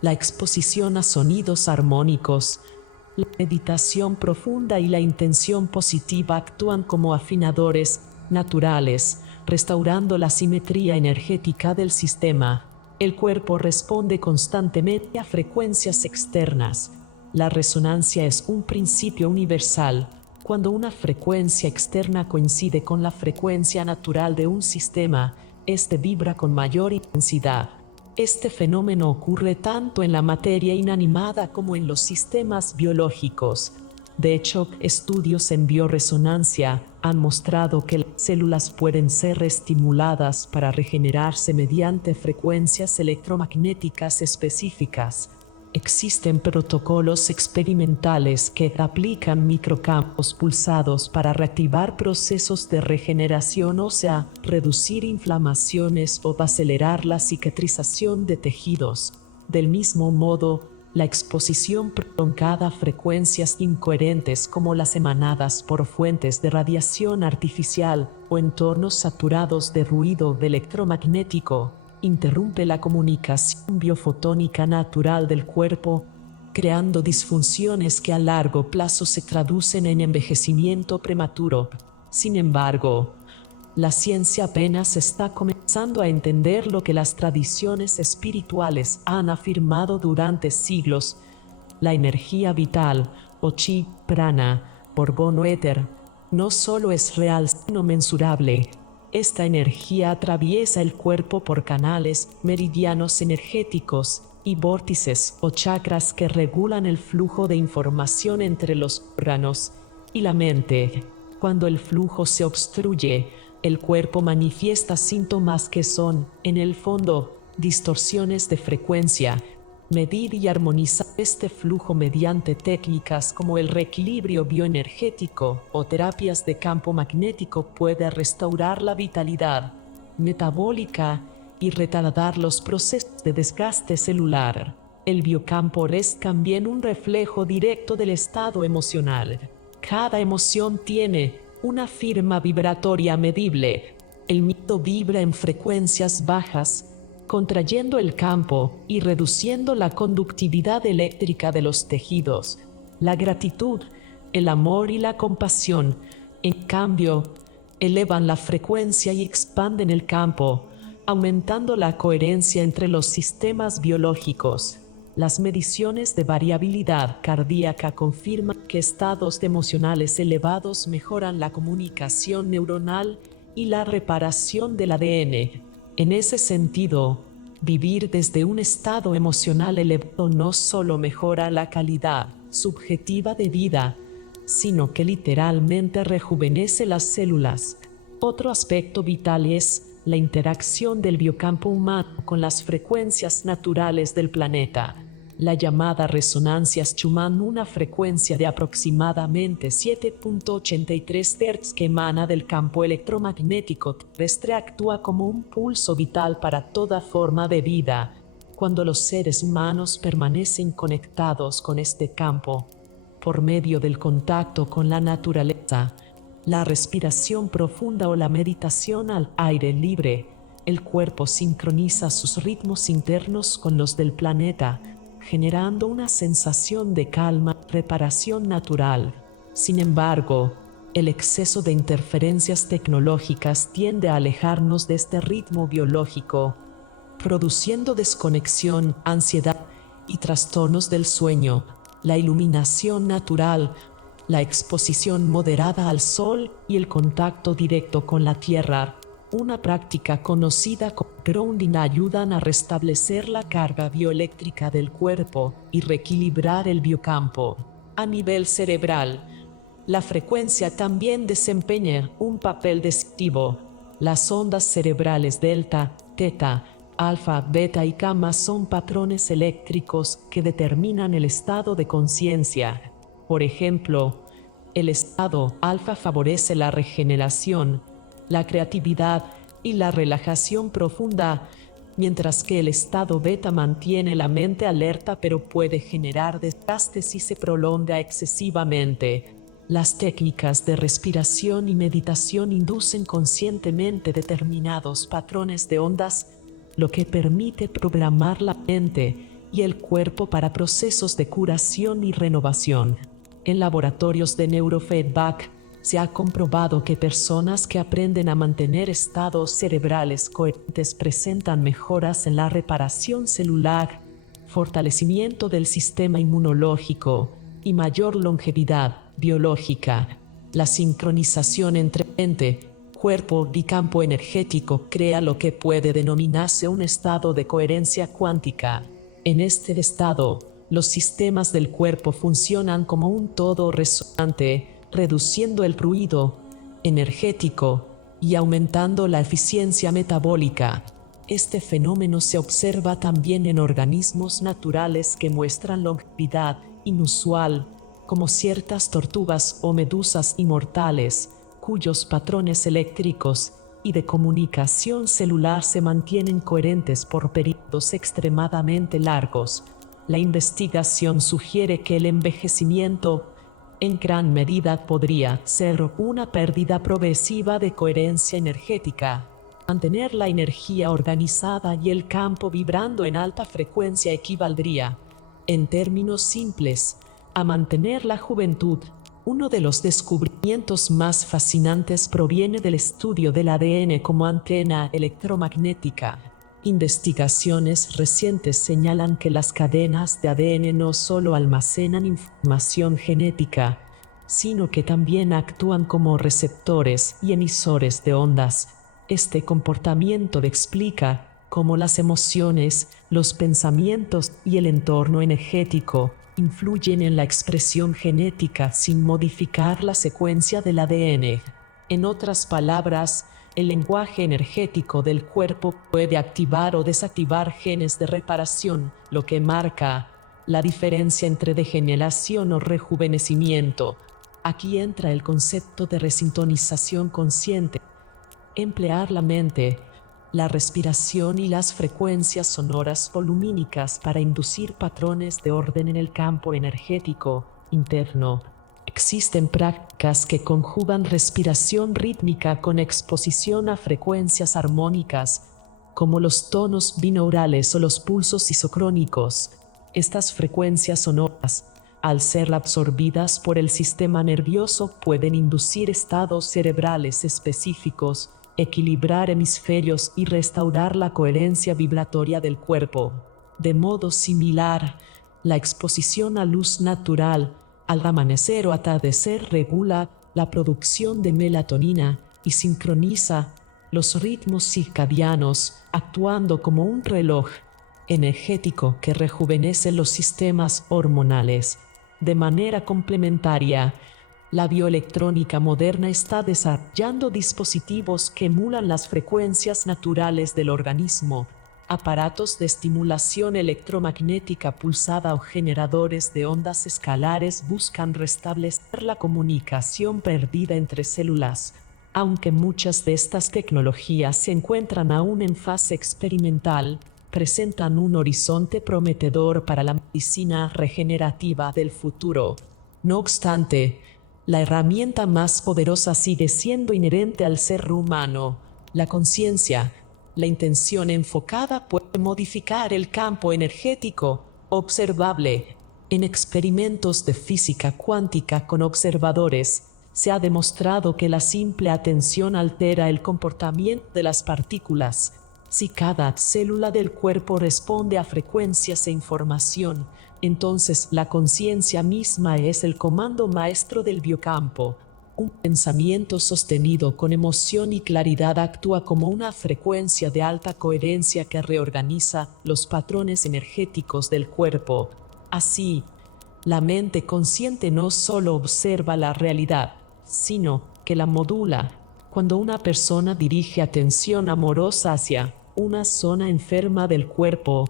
la exposición a sonidos armónicos, la meditación profunda y la intención positiva actúan como afinadores naturales, restaurando la simetría energética del sistema. El cuerpo responde constantemente a frecuencias externas. La resonancia es un principio universal. Cuando una frecuencia externa coincide con la frecuencia natural de un sistema, este vibra con mayor intensidad. Este fenómeno ocurre tanto en la materia inanimada como en los sistemas biológicos. De hecho, estudios en bioresonancia han mostrado que las células pueden ser estimuladas para regenerarse mediante frecuencias electromagnéticas específicas. Existen protocolos experimentales que aplican microcampos pulsados para reactivar procesos de regeneración ósea, reducir inflamaciones o acelerar la cicatrización de tejidos. Del mismo modo, la exposición prolongada a frecuencias incoherentes como las emanadas por fuentes de radiación artificial o entornos saturados de ruido electromagnético interrumpe la comunicación biofotónica natural del cuerpo, creando disfunciones que a largo plazo se traducen en envejecimiento prematuro. Sin embargo, la ciencia apenas está comenzando a entender lo que las tradiciones espirituales han afirmado durante siglos. La energía vital, o chi, prana, orgón o éter, no solo es real sino mensurable. Esta energía atraviesa el cuerpo por canales, meridianos energéticos y vórtices o chakras que regulan el flujo de información entre los órganos y la mente. Cuando el flujo se obstruye, el cuerpo manifiesta síntomas que son, en el fondo, distorsiones de frecuencia. Medir y armonizar este flujo mediante técnicas como el reequilibrio bioenergético o terapias de campo magnético puede restaurar la vitalidad metabólica y retardar los procesos de desgaste celular. El biocampo es también un reflejo directo del estado emocional. Cada emoción tiene una firma vibratoria medible. El miedo vibra en frecuencias bajas, contrayendo el campo y reduciendo la conductividad eléctrica de los tejidos. La gratitud, el amor y la compasión, en cambio, elevan la frecuencia y expanden el campo, aumentando la coherencia entre los sistemas biológicos. Las mediciones de variabilidad cardíaca confirman que estados emocionales elevados mejoran la comunicación neuronal y la reparación del ADN. En ese sentido, vivir desde un estado emocional elevado no solo mejora la calidad subjetiva de vida, sino que literalmente rejuvenece las células. Otro aspecto vital es la interacción del biocampo humano con las frecuencias naturales del planeta. La llamada resonancia Schumann, una frecuencia de aproximadamente 7.83 Hz que emana del campo electromagnético terrestre, actúa como un pulso vital para toda forma de vida. Cuando los seres humanos permanecen conectados con este campo, por medio del contacto con la naturaleza, la respiración profunda o la meditación al aire libre, el cuerpo sincroniza sus ritmos internos con los del planeta, generando una sensación de calma y reparación natural. Sin embargo, el exceso de interferencias tecnológicas tiende a alejarnos de este ritmo biológico, produciendo desconexión, ansiedad y trastornos del sueño. La iluminación natural, la exposición moderada al sol y el contacto directo con la tierra, una práctica conocida como grounding, ayudan a restablecer la carga bioeléctrica del cuerpo y reequilibrar el biocampo. A nivel cerebral, la frecuencia también desempeña un papel decisivo. Las ondas cerebrales delta, teta, alfa, beta y gamma son patrones eléctricos que determinan el estado de conciencia. Por ejemplo, el estado alfa favorece la regeneración, la creatividad y la relajación profunda, mientras que el estado beta mantiene la mente alerta pero puede generar desgaste si se prolonga excesivamente. Las técnicas de respiración y meditación inducen conscientemente determinados patrones de ondas, lo que permite programar la mente y el cuerpo para procesos de curación y renovación. En laboratorios de neurofeedback, se ha comprobado que personas que aprenden a mantener estados cerebrales coherentes presentan mejoras en la reparación celular, fortalecimiento del sistema inmunológico y mayor longevidad biológica. La sincronización entre mente, cuerpo y campo energético crea lo que puede denominarse un estado de coherencia cuántica. En este estado, los sistemas del cuerpo funcionan como un todo resonante, reduciendo el ruido energético y aumentando la eficiencia metabólica. Este fenómeno se observa también en organismos naturales que muestran longevidad inusual, como ciertas tortugas o medusas inmortales, cuyos patrones eléctricos y de comunicación celular se mantienen coherentes por periodos extremadamente largos. La investigación sugiere que el envejecimiento en gran medida podría ser una pérdida progresiva de coherencia energética. Mantener la energía organizada y el campo vibrando en alta frecuencia equivaldría, en términos simples, a mantener la juventud. Uno de los descubrimientos más fascinantes proviene del estudio del ADN como antena electromagnética. Investigaciones recientes señalan que las cadenas de ADN no solo almacenan información genética, sino que también actúan como receptores y emisores de ondas. Este comportamiento explica cómo las emociones, los pensamientos y el entorno energético influyen en la expresión genética sin modificar la secuencia del ADN. En otras palabras, el lenguaje energético del cuerpo puede activar o desactivar genes de reparación, lo que marca la diferencia entre degeneración o rejuvenecimiento. Aquí entra el concepto de resintonización consciente. Emplear la mente, la respiración y las frecuencias sonoras volumínicas para inducir patrones de orden en el campo energético interno. Existen prácticas que conjugan respiración rítmica con exposición a frecuencias armónicas, como los tonos binaurales o los pulsos isocrónicos. Estas frecuencias sonoras, al ser absorbidas por el sistema nervioso, pueden inducir estados cerebrales específicos, equilibrar hemisferios y restaurar la coherencia vibratoria del cuerpo. De modo similar, la exposición a luz natural, al amanecer o atardecer, regula la producción de melatonina y sincroniza los ritmos circadianos, actuando como un reloj energético que rejuvenece los sistemas hormonales. De manera complementaria, la bioelectrónica moderna está desarrollando dispositivos que emulan las frecuencias naturales del organismo, aparatos de estimulación electromagnética pulsada o generadores de ondas escalares buscan restablecer la comunicación perdida entre células. Aunque muchas de estas tecnologías se encuentran aún en fase experimental, presentan un horizonte prometedor para la medicina regenerativa del futuro. No obstante, la herramienta más poderosa sigue siendo inherente al ser humano, la conciencia. La intención enfocada puede modificar el campo energético observable. En experimentos de física cuántica con observadores, se ha demostrado que la simple atención altera el comportamiento de las partículas. Si cada célula del cuerpo responde a frecuencias e información, entonces la conciencia misma es el comando maestro del biocampo. Un pensamiento sostenido con emoción y claridad actúa como una frecuencia de alta coherencia que reorganiza los patrones energéticos del cuerpo. Así, la mente consciente no solo observa la realidad, sino que la modula. Cuando una persona dirige atención amorosa hacia una zona enferma del cuerpo,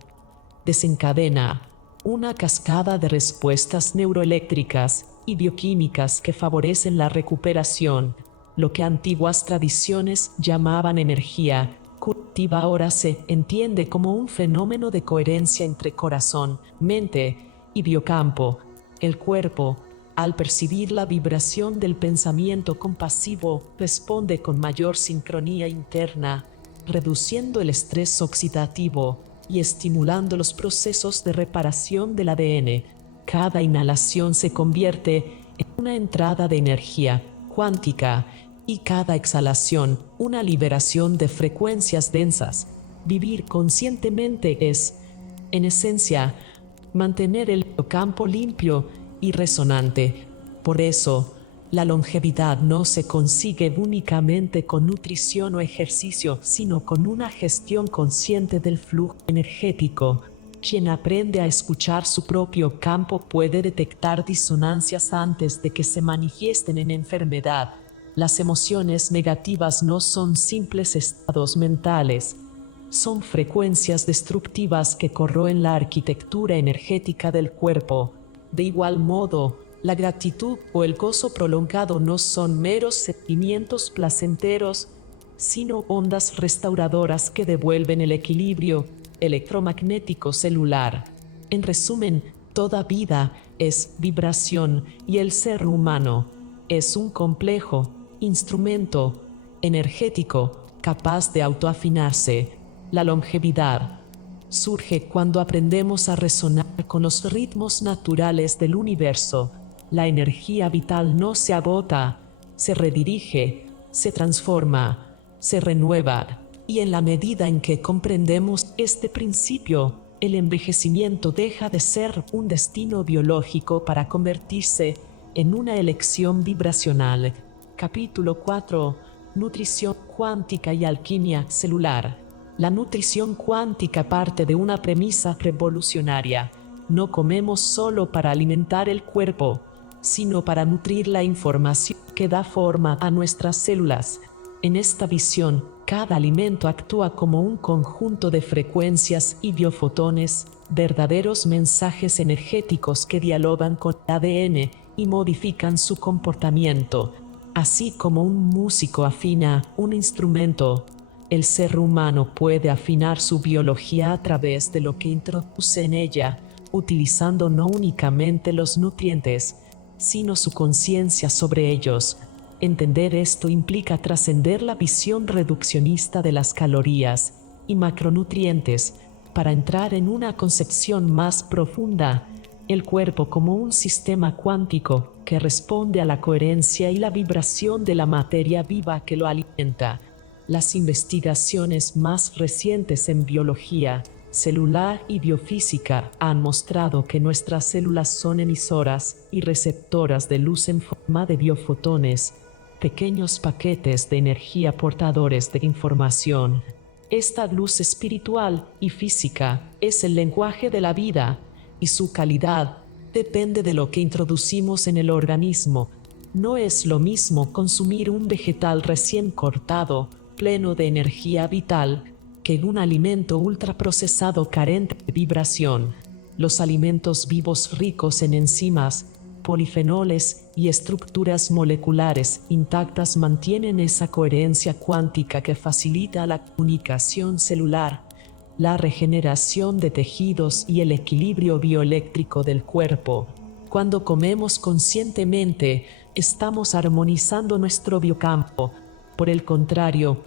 desencadena una cascada de respuestas neuroeléctricas y bioquímicas que favorecen la recuperación. Lo que antiguas tradiciones llamaban energía curativa ahora se entiende como un fenómeno de coherencia entre corazón, mente y biocampo. El cuerpo, al percibir la vibración del pensamiento compasivo, responde con mayor sincronía interna, reduciendo el estrés oxidativo y estimulando los procesos de reparación del ADN. Cada inhalación se convierte en una entrada de energía cuántica y cada exhalación una liberación de frecuencias densas. Vivir conscientemente es, en esencia, mantener el campo limpio y resonante. Por eso, la longevidad no se consigue únicamente con nutrición o ejercicio, sino con una gestión consciente del flujo energético. Quien aprende a escuchar su propio campo puede detectar disonancias antes de que se manifiesten en enfermedad. Las emociones negativas no son simples estados mentales, son frecuencias destructivas que corroen la arquitectura energética del cuerpo. De igual modo, la gratitud o el gozo prolongado no son meros sentimientos placenteros, sino ondas restauradoras que devuelven el equilibrio electromagnético celular. En resumen, toda vida es vibración y el ser humano es un complejo instrumento energético capaz de autoafinarse. La longevidad surge cuando aprendemos a resonar con los ritmos naturales del universo. La energía vital no se agota, se redirige, se transforma, se renueva, y en la medida en que comprendemos este principio, el envejecimiento deja de ser un destino biológico para convertirse en una elección vibracional. Capítulo 4. Nutrición cuántica y alquimia celular. La nutrición cuántica parte de una premisa revolucionaria. No comemos solo para alimentar el cuerpo, sino para nutrir la información que da forma a nuestras células. En esta visión, cada alimento actúa como un conjunto de frecuencias y biofotones, verdaderos mensajes energéticos que dialogan con el ADN y modifican su comportamiento. Así como un músico afina un instrumento, el ser humano puede afinar su biología a través de lo que introduce en ella, utilizando no únicamente los nutrientes, sino su conciencia sobre ellos. Entender esto implica trascender la visión reduccionista de las calorías y macronutrientes. Para entrar en una concepción más profunda, el cuerpo como un sistema cuántico que responde a la coherencia y la vibración de la materia viva que lo alimenta. Las investigaciones más recientes en biología celular y biofísica han mostrado que nuestras células son emisoras y receptoras de luz en forma de biofotones, pequeños paquetes de energía portadores de información. Esta luz espiritual y física es el lenguaje de la vida, y su calidad depende de lo que introducimos en el organismo. No es lo mismo consumir un vegetal recién cortado, pleno de energía vital, que un alimento ultraprocesado carente de vibración. Los alimentos vivos ricos en enzimas, polifenoles y estructuras moleculares intactas mantienen esa coherencia cuántica que facilita la comunicación celular, la regeneración de tejidos y el equilibrio bioeléctrico del cuerpo. Cuando comemos conscientemente, estamos armonizando nuestro biocampo. Por el contrario,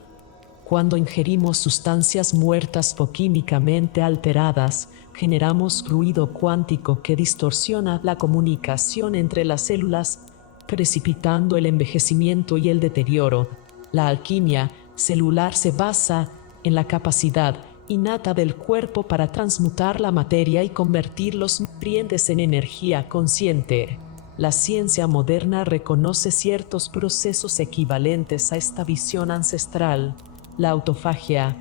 cuando ingerimos sustancias muertas o químicamente alteradas, generamos ruido cuántico que distorsiona la comunicación entre las células, precipitando el envejecimiento y el deterioro. La alquimia celular se basa en la capacidad innata del cuerpo para transmutar la materia y convertir los nutrientes en energía consciente. La ciencia moderna reconoce ciertos procesos equivalentes a esta visión ancestral. La autofagia,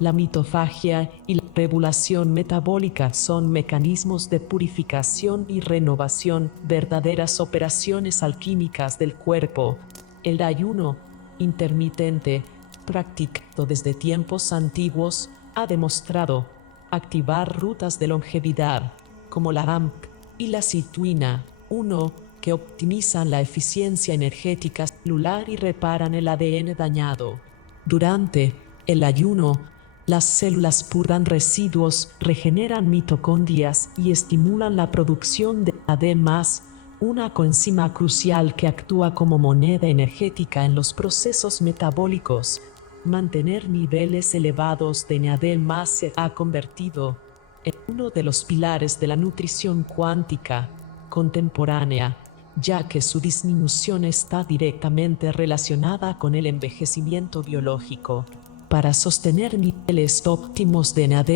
la mitofagia y la regulación metabólica son mecanismos de purificación y renovación, verdaderas operaciones alquímicas del cuerpo. El ayuno intermitente, practicado desde tiempos antiguos, ha demostrado activar rutas de longevidad, como la AMP y la cituina, que optimizan la eficiencia energética celular y reparan el ADN dañado. Durante el ayuno, las células purgan residuos, regeneran mitocondrias y estimulan la producción de AD+, una coenzima crucial que actúa como moneda energética en los procesos metabólicos. Mantener niveles elevados de NAD+ se ha convertido en uno de los pilares de la nutrición cuántica contemporánea, ya que su disminución está directamente relacionada con el envejecimiento biológico. Para sostener niveles óptimos de NAD+,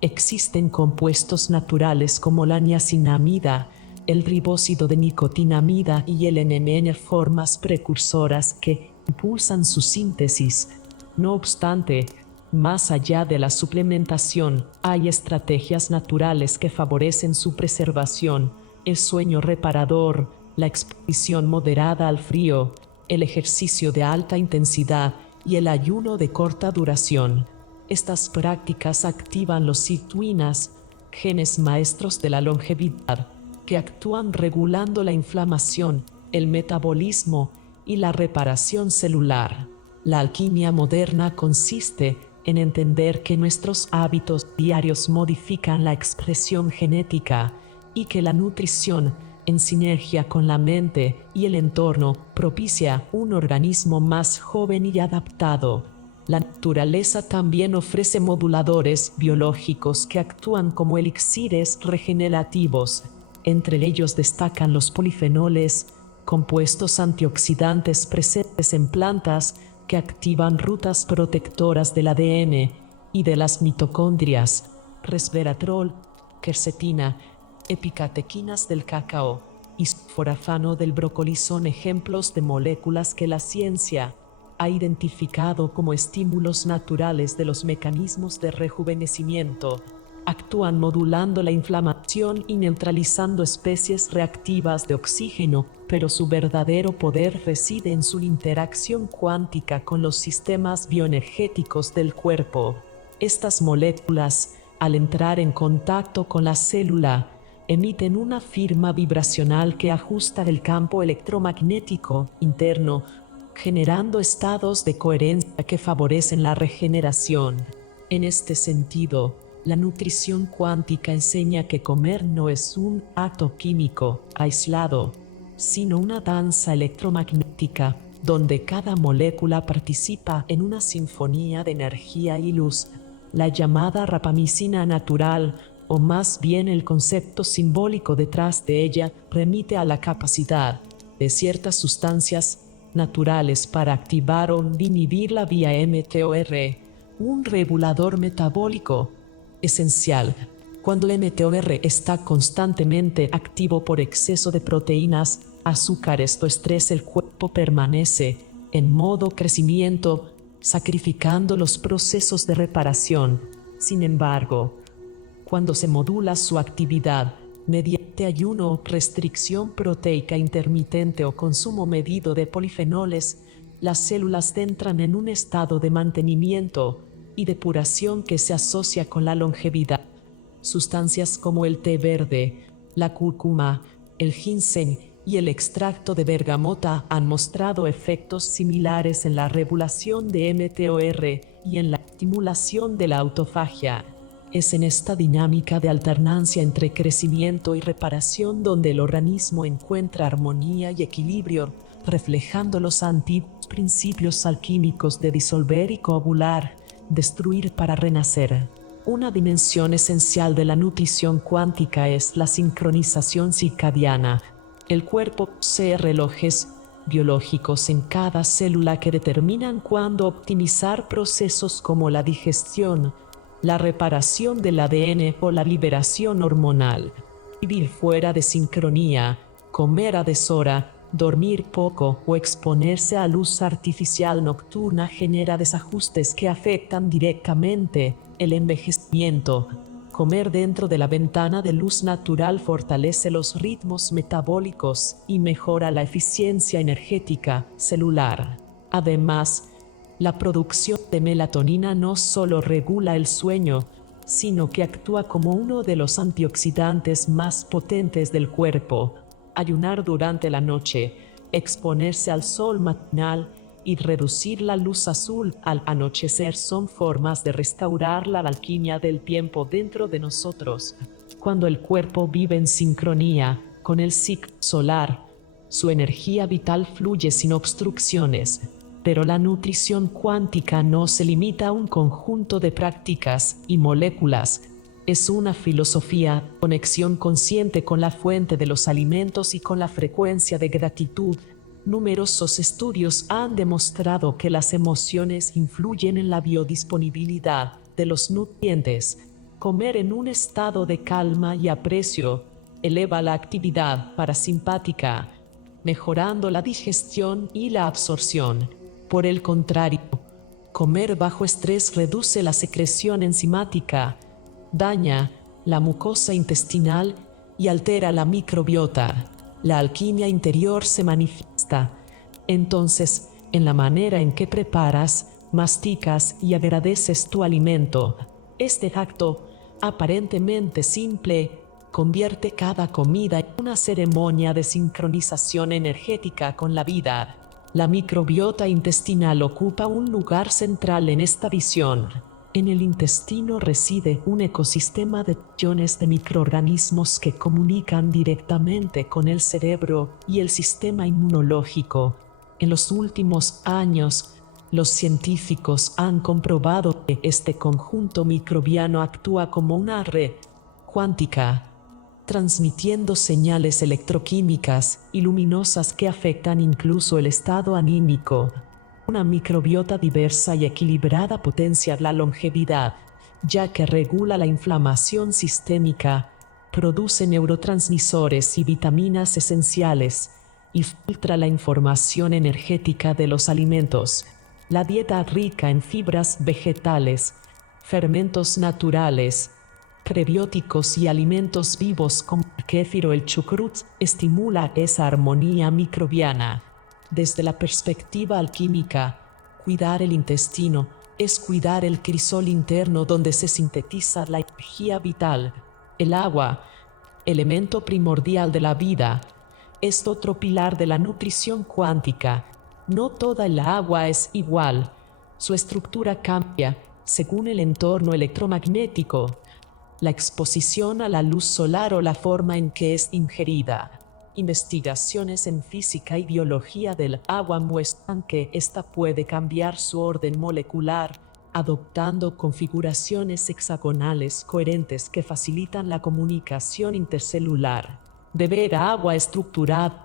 existen compuestos naturales como la niacinamida, el ribósido de nicotinamida y el NMN, formas precursoras que impulsan su síntesis. No obstante, más allá de la suplementación, hay estrategias naturales que favorecen su preservación: el sueño reparador, la exposición moderada al frío, el ejercicio de alta intensidad y el ayuno de corta duración. Estas prácticas activan los sirtuinas, genes maestros de la longevidad, que actúan regulando la inflamación, el metabolismo y la reparación celular. La alquimia moderna consiste en entender que nuestros hábitos diarios modifican la expresión genética y que la nutrición, en sinergia con la mente y el entorno, propicia un organismo más joven y adaptado. La naturaleza también ofrece moduladores biológicos que actúan como elixires regenerativos. Entre ellos destacan los polifenoles, compuestos antioxidantes presentes en plantas que activan rutas protectoras del ADN y de las mitocondrias, resveratrol, quercetina, epicatequinas del cacao y forafano del brócoli son ejemplos de moléculas que la ciencia ha identificado como estímulos naturales de los mecanismos de rejuvenecimiento. Actúan modulando la inflamación y neutralizando especies reactivas de oxígeno, pero su verdadero poder reside en su interacción cuántica con los sistemas bioenergéticos del cuerpo. Estas moléculas, al entrar en contacto con la célula, emiten una firma vibracional que ajusta el campo electromagnético interno, generando estados de coherencia que favorecen la regeneración. En este sentido, la nutrición cuántica enseña que comer no es un acto químico aislado, sino una danza electromagnética, donde cada molécula participa en una sinfonía de energía y luz. La llamada rapamicina natural, o más bien el concepto simbólico detrás de ella, remite a la capacidad de ciertas sustancias naturales para activar o inhibir la vía mTOR, un regulador metabólico esencial. Cuando el mTOR está constantemente activo por exceso de proteínas, azúcares o estrés, el cuerpo permanece en modo crecimiento, sacrificando los procesos de reparación. Sin embargo, cuando se modula su actividad mediante ayuno o restricción proteica intermitente o consumo medido de polifenoles, las células entran en un estado de mantenimiento y depuración que se asocia con la longevidad. Sustancias como el té verde, la cúrcuma, el ginseng y el extracto de bergamota han mostrado efectos similares en la regulación de mTOR y en la estimulación de la autofagia. Es en esta dinámica de alternancia entre crecimiento y reparación donde el organismo encuentra armonía y equilibrio, reflejando los antiguos principios alquímicos de disolver y coagular, destruir para renacer. Una dimensión esencial de la nutrición cuántica es la sincronización circadiana. El cuerpo posee relojes biológicos en cada célula que determinan cuándo optimizar procesos como la digestión, la reparación del ADN o la liberación hormonal. Vivir fuera de sincronía, comer a deshora, dormir poco o exponerse a luz artificial nocturna genera desajustes que afectan directamente el envejecimiento. Comer dentro de la ventana de luz natural fortalece los ritmos metabólicos y mejora la eficiencia energética celular. Además, la producción de melatonina no solo regula el sueño, sino que actúa como uno de los antioxidantes más potentes del cuerpo. Ayunar durante la noche, exponerse al sol matinal y reducir la luz azul al anochecer son formas de restaurar la alquimia del tiempo dentro de nosotros. Cuando el cuerpo vive en sincronía con el ciclo solar, su energía vital fluye sin obstrucciones. Pero la nutrición cuántica no se limita a un conjunto de prácticas y moléculas. Es una filosofía, conexión consciente con la fuente de los alimentos y con la frecuencia de gratitud. Numerosos estudios han demostrado que las emociones influyen en la biodisponibilidad de los nutrientes. Comer en un estado de calma y aprecio eleva la actividad parasimpática, mejorando la digestión y la absorción. Por el contrario, comer bajo estrés reduce la secreción enzimática, daña la mucosa intestinal y altera la microbiota. La alquimia interior se manifiesta, entonces, en la manera en que preparas, masticas y agradeces tu alimento. Este acto, aparentemente simple, convierte cada comida en una ceremonia de sincronización energética con la vida. La microbiota intestinal ocupa un lugar central en esta visión. En el intestino reside un ecosistema de millones de microorganismos que comunican directamente con el cerebro y el sistema inmunológico. En los últimos años, los científicos han comprobado que este conjunto microbiano actúa como una red cuántica, transmitiendo señales electroquímicas y luminosas que afectan incluso el estado anímico. Una microbiota diversa y equilibrada potencia la longevidad, ya que regula la inflamación sistémica, produce neurotransmisores y vitaminas esenciales, y filtra la información energética de los alimentos. La dieta rica en fibras vegetales, fermentos naturales, prebióticos y alimentos vivos como el kéfir o el chucrut estimula esa armonía microbiana. Desde la perspectiva alquímica, cuidar el intestino es cuidar el crisol interno donde se sintetiza la energía vital. El agua, elemento primordial de la vida, es otro pilar de la nutrición cuántica. No toda el agua es igual. Su estructura cambia según el entorno electromagnético, la exposición a la luz solar o la forma en que es ingerida. Investigaciones en física y biología del agua muestran que ésta puede cambiar su orden molecular, adoptando configuraciones hexagonales coherentes que facilitan la comunicación intercelular. Beber agua estructurada,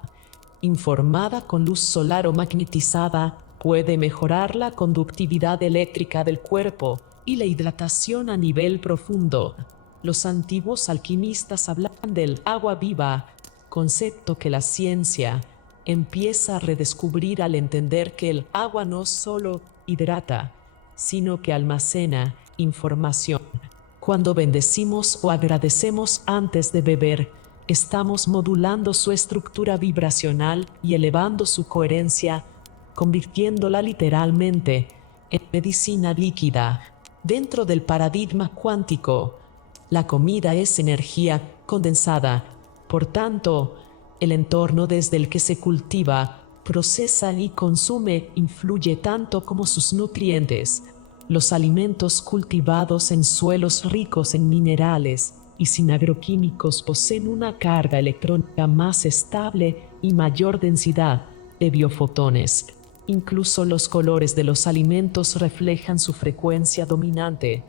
informada con luz solar o magnetizada, puede mejorar la conductividad eléctrica del cuerpo y la hidratación a nivel profundo. Los antiguos alquimistas hablaban del agua viva, concepto que la ciencia empieza a redescubrir al entender que el agua no solo hidrata, sino que almacena información. Cuando bendecimos o agradecemos antes de beber, estamos modulando su estructura vibracional y elevando su coherencia, convirtiéndola literalmente en medicina líquida. Dentro del paradigma cuántico, la comida es energía condensada. Por tanto, el entorno desde el que se cultiva, procesa y consume influye tanto como sus nutrientes. Los alimentos cultivados en suelos ricos en minerales y sin agroquímicos poseen una carga electrónica más estable y mayor densidad de biofotones. Incluso los colores de los alimentos reflejan su frecuencia dominante.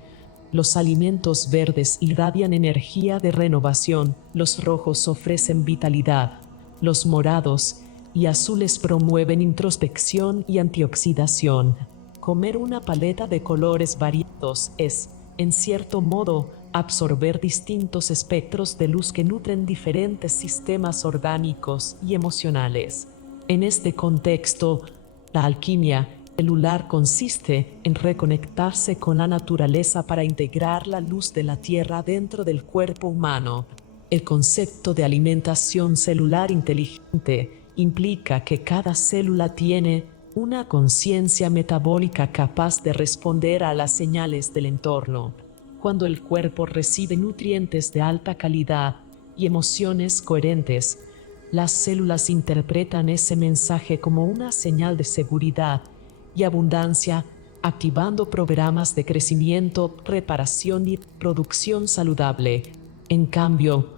Los alimentos verdes irradian energía de renovación, los rojos ofrecen vitalidad, los morados y azules promueven introspección y antioxidación. Comer una paleta de colores variados es, en cierto modo, absorber distintos espectros de luz que nutren diferentes sistemas orgánicos y emocionales. En este contexto, la alquimia celular consiste en reconectarse con la naturaleza para integrar la luz de la tierra dentro del cuerpo humano. El concepto de alimentación celular inteligente implica que cada célula tiene una conciencia metabólica capaz de responder a las señales del entorno. Cuando el cuerpo recibe nutrientes de alta calidad y emociones coherentes, las células interpretan ese mensaje como una señal de seguridad y abundancia, activando programas de crecimiento, reparación y producción saludable. En cambio,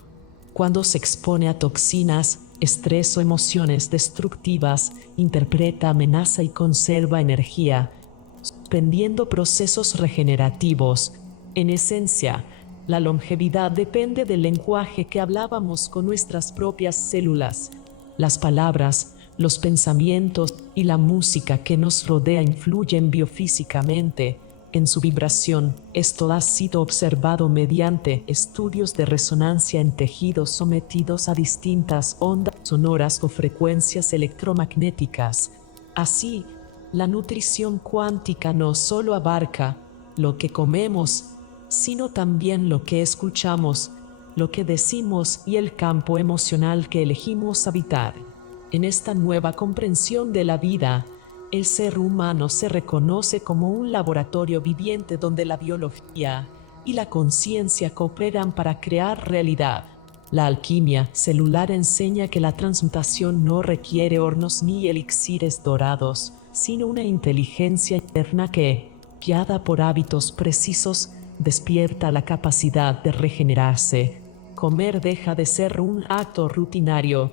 cuando se expone a toxinas, estrés o emociones destructivas, interpreta amenaza y conserva energía, suspendiendo procesos regenerativos. En esencia, la longevidad depende del lenguaje que hablábamos con nuestras propias células. Las palabras, los pensamientos y la música que nos rodea influyen biofísicamente en su vibración. Esto ha sido observado mediante estudios de resonancia en tejidos sometidos a distintas ondas sonoras o frecuencias electromagnéticas. Así, la nutrición cuántica no solo abarca lo que comemos, sino también lo que escuchamos, lo que decimos y el campo emocional que elegimos habitar. En esta nueva comprensión de la vida, el ser humano se reconoce como un laboratorio viviente donde la biología y la conciencia cooperan para crear realidad. La alquimia celular enseña que la transmutación no requiere hornos ni elixires dorados, sino una inteligencia interna que, guiada por hábitos precisos, despierta la capacidad de regenerarse. Comer deja de ser un acto rutinario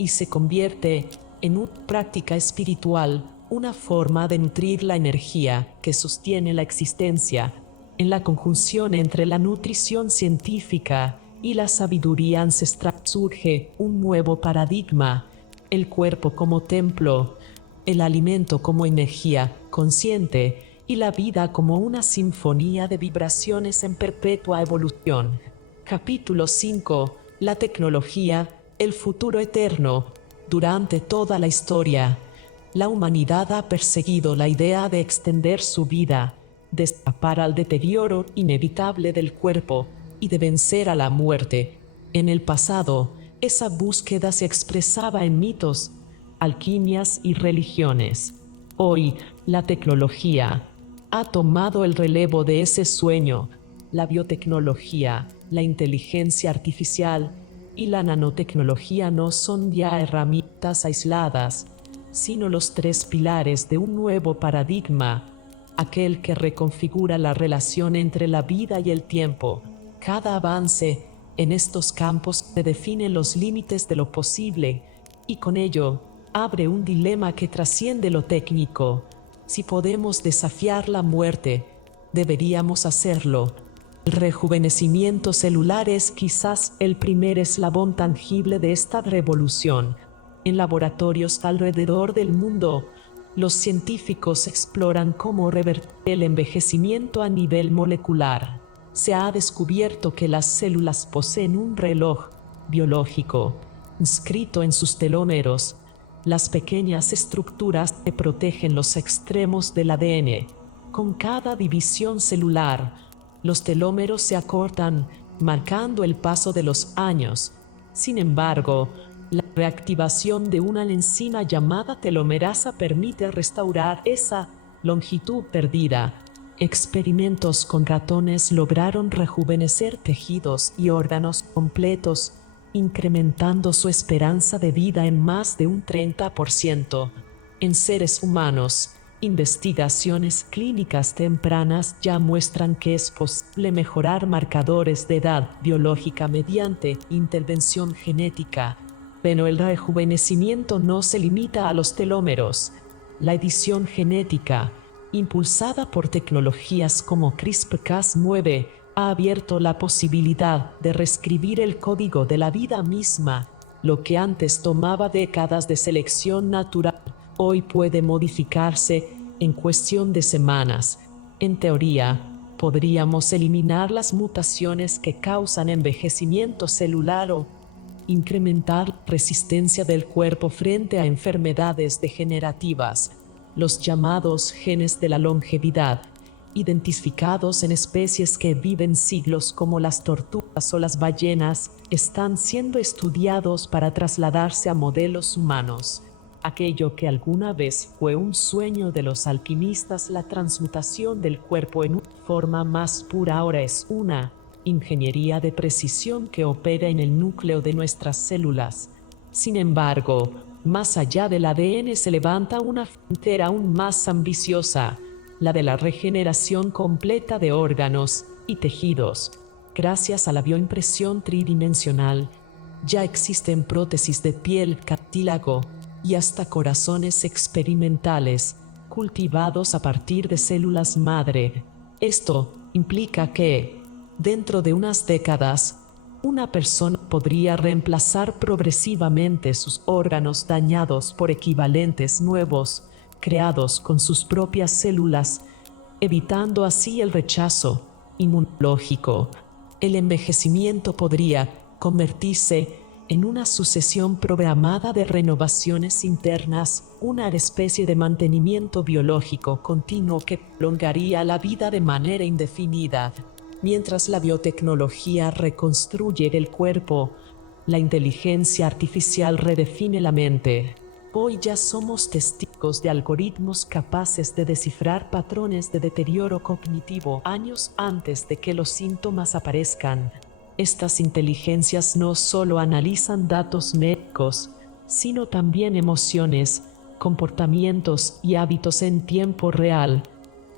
y se convierte en una práctica espiritual, una forma de nutrir la energía que sostiene la existencia. En la conjunción entre la nutrición científica y la sabiduría ancestral surge un nuevo paradigma: el cuerpo como templo, el alimento como energía consciente y la vida como una sinfonía de vibraciones en perpetua evolución. Capítulo 5. La tecnología, el futuro eterno. Durante toda la historia, la humanidad ha perseguido la idea de extender su vida, de escapar al deterioro inevitable del cuerpo y de vencer a la muerte. En el pasado, esa búsqueda se expresaba en mitos, alquimias y religiones. Hoy, la tecnología ha tomado el relevo de ese sueño. La biotecnología, la inteligencia artificial y la nanotecnología no son ya herramientas aisladas, sino los tres pilares de un nuevo paradigma, aquel que reconfigura la relación entre la vida y el tiempo. Cada avance En estos campos se definen los límites de lo posible y con ello abre un dilema que trasciende lo técnico. Si podemos desafiar la muerte, deberíamos hacerlo. El rejuvenecimiento celular es quizás el primer eslabón tangible de esta revolución. En laboratorios alrededor del mundo, los científicos exploran cómo revertir el envejecimiento a nivel molecular. Se ha descubierto que las células poseen un reloj biológico inscrito en sus telómeros, las pequeñas estructuras que protegen los extremos del ADN. Con cada división celular, los telómeros se acortan, marcando el paso de los años. Sin embargo, la reactivación de una enzima llamada telomerasa permite restaurar esa longitud perdida. Experimentos con ratones lograron rejuvenecer tejidos y órganos completos, incrementando su esperanza de vida en más de un 30%. En seres humanos, investigaciones clínicas tempranas ya muestran que es posible mejorar marcadores de edad biológica mediante intervención genética. Pero el rejuvenecimiento no se limita a los telómeros. La edición genética, impulsada por tecnologías como CRISPR-Cas9, ha abierto la posibilidad de reescribir el código de la vida misma. Lo que antes tomaba décadas de selección natural, hoy puede modificarse en cuestión de semanas. En teoría, podríamos eliminar las mutaciones que causan envejecimiento celular o incrementar la resistencia del cuerpo frente a enfermedades degenerativas. Los llamados genes de la longevidad, identificados en especies que viven siglos como las tortugas o las ballenas, están siendo estudiados para trasladarse a modelos humanos. Aquello que alguna vez fue un sueño de los alquimistas, la transmutación del cuerpo en una forma más pura, ahora es una ingeniería de precisión que opera en el núcleo de nuestras células. Sin embargo, más allá del ADN se levanta una frontera aún más ambiciosa, la de la regeneración completa de órganos y tejidos. Gracias a la bioimpresión tridimensional, ya existen prótesis de piel, cartílago y hasta corazones experimentales, cultivados a partir de células madre. Esto implica que, dentro de unas décadas, una persona podría reemplazar progresivamente sus órganos dañados por equivalentes nuevos, creados con sus propias células, evitando así el rechazo inmunológico. El envejecimiento podría convertirse en una sucesión programada de renovaciones internas, una especie de mantenimiento biológico continuo que prolongaría la vida de manera indefinida. Mientras la biotecnología reconstruye el cuerpo, la inteligencia artificial redefine la mente. Hoy ya somos testigos de algoritmos capaces de descifrar patrones de deterioro cognitivo años antes de que los síntomas aparezcan. Estas inteligencias no solo analizan datos médicos, sino también emociones, comportamientos y hábitos en tiempo real,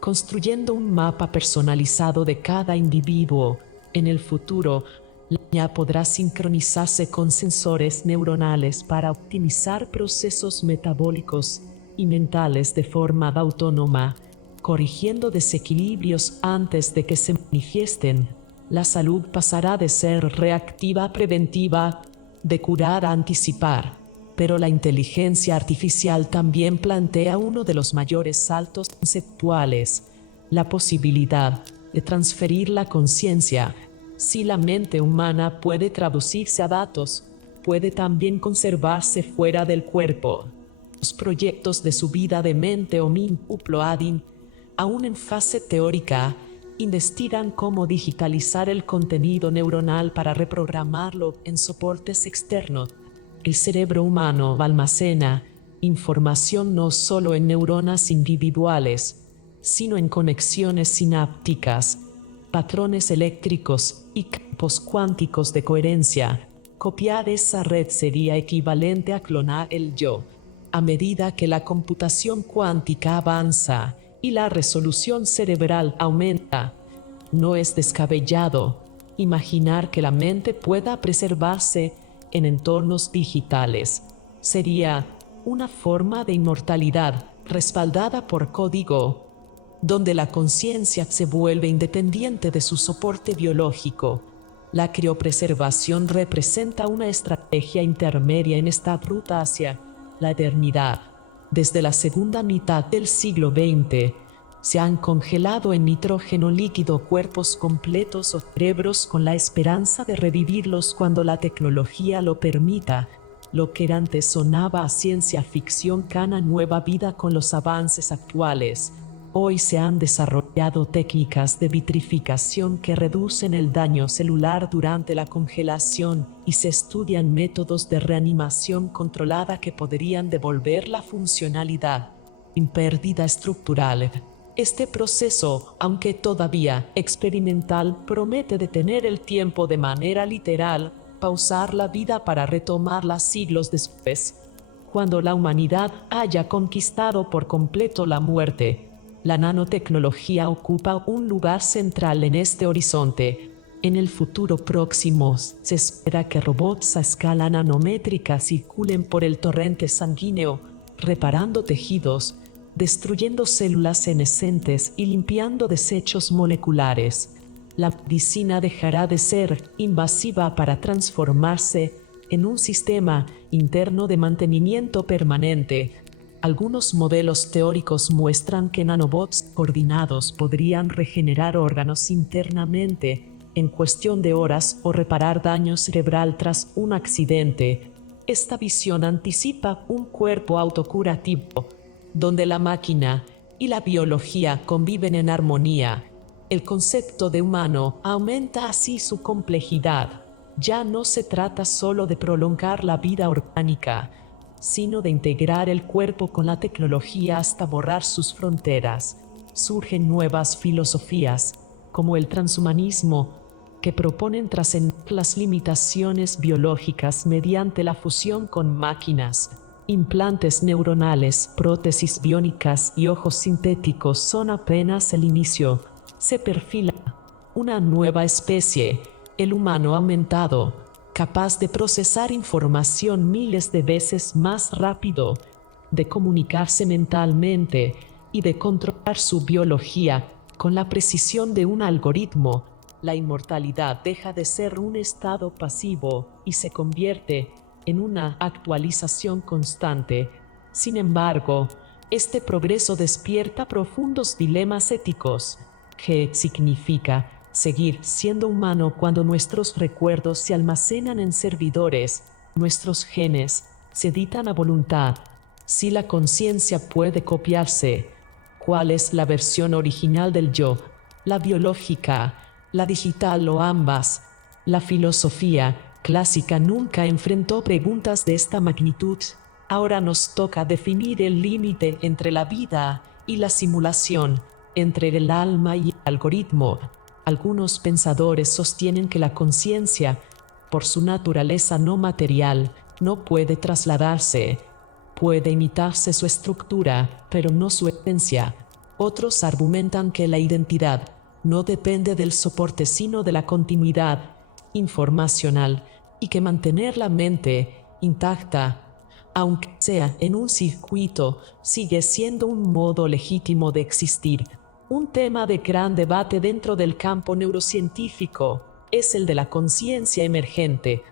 construyendo un mapa personalizado de cada individuo. En el futuro, la IA podrá sincronizarse con sensores neuronales para optimizar procesos metabólicos y mentales de forma autónoma, corrigiendo desequilibrios antes de que se manifiesten. La salud pasará de ser reactiva a preventiva, de curar a anticipar. Pero la inteligencia artificial también plantea uno de los mayores saltos conceptuales, la posibilidad de transferir la conciencia. Si la mente humana puede traducirse a datos, puede también conservarse fuera del cuerpo. Los proyectos de subida de mente o uploading, aún en fase teórica, investigan cómo digitalizar el contenido neuronal para reprogramarlo en soportes externos. El cerebro humano almacena información no solo en neuronas individuales, sino en conexiones sinápticas, patrones eléctricos y campos cuánticos de coherencia. Copiar esa red sería equivalente a clonar el yo. A medida que la computación cuántica avanza y la resolución cerebral aumenta, no es descabellado Imaginar que la mente pueda preservarse en entornos digitales sería una forma de inmortalidad respaldada por código, donde la conciencia se vuelve independiente de su soporte biológico. La criopreservación representa una estrategia intermedia en esta ruta hacia la eternidad. Desde la segunda mitad del siglo XX, se han congelado en nitrógeno líquido cuerpos completos o cerebros con la esperanza de revivirlos cuando la tecnología lo permita. Lo que antes sonaba a ciencia ficción gana nueva vida con los avances actuales. Hoy se han desarrollado técnicas de vitrificación que reducen el daño celular durante la congelación y se estudian métodos de reanimación controlada que podrían devolver la funcionalidad sin pérdida estructural. Este proceso, aunque todavía experimental, promete detener el tiempo de manera literal, pausar la vida para retomarla siglos después, cuando la humanidad haya conquistado por completo la muerte. La nanotecnología ocupa un lugar central en este horizonte. En el futuro próximo, se espera que robots a escala nanométrica circulen por el torrente sanguíneo, reparando tejidos, destruyendo células senescentes y limpiando desechos moleculares. La medicina dejará de ser invasiva para transformarse en un sistema interno de mantenimiento permanente. Algunos modelos teóricos muestran que nanobots coordinados podrían regenerar órganos internamente en cuestión de horas o reparar daño cerebral tras un accidente. Esta visión anticipa un cuerpo autocurativo, donde la máquina y la biología conviven en armonía. El concepto de humano aumenta así su complejidad. Ya no se trata solo de prolongar la vida orgánica, sino de integrar el cuerpo con la tecnología hasta borrar sus fronteras. Surgen nuevas filosofías, como el transhumanismo, que proponen trascender las limitaciones biológicas mediante la fusión con máquinas. Implantes neuronales, prótesis biónicas y ojos sintéticos son apenas el inicio. Se perfila una nueva especie, el humano aumentado, capaz de procesar información miles de veces más rápido, de comunicarse mentalmente y de controlar su biología con la precisión de un algoritmo. La inmortalidad deja de ser un estado pasivo y se convierte en una actualización constante. Sin embargo, este progreso despierta profundos dilemas éticos. ¿Qué significa seguir siendo humano cuando nuestros recuerdos se almacenan en servidores, nuestros genes se editan a voluntad? Si la conciencia puede copiarse, ¿cuál es la versión original del yo? ¿La biológica, la digital o ambas? La filosofía clásica nunca enfrentó preguntas de esta magnitud. Ahora nos toca definir el límite entre la vida y la simulación, entre el alma y el algoritmo. Algunos pensadores sostienen que la conciencia, por su naturaleza no material, no puede trasladarse. Puede imitarse su estructura, pero no su esencia. Otros argumentan que la identidad no depende del soporte sino de la continuidad informacional y que mantener la mente intacta, aunque sea en un circuito, sigue siendo un modo legítimo de existir. Un tema de gran debate dentro del campo neurocientífico es el de la conciencia emergente.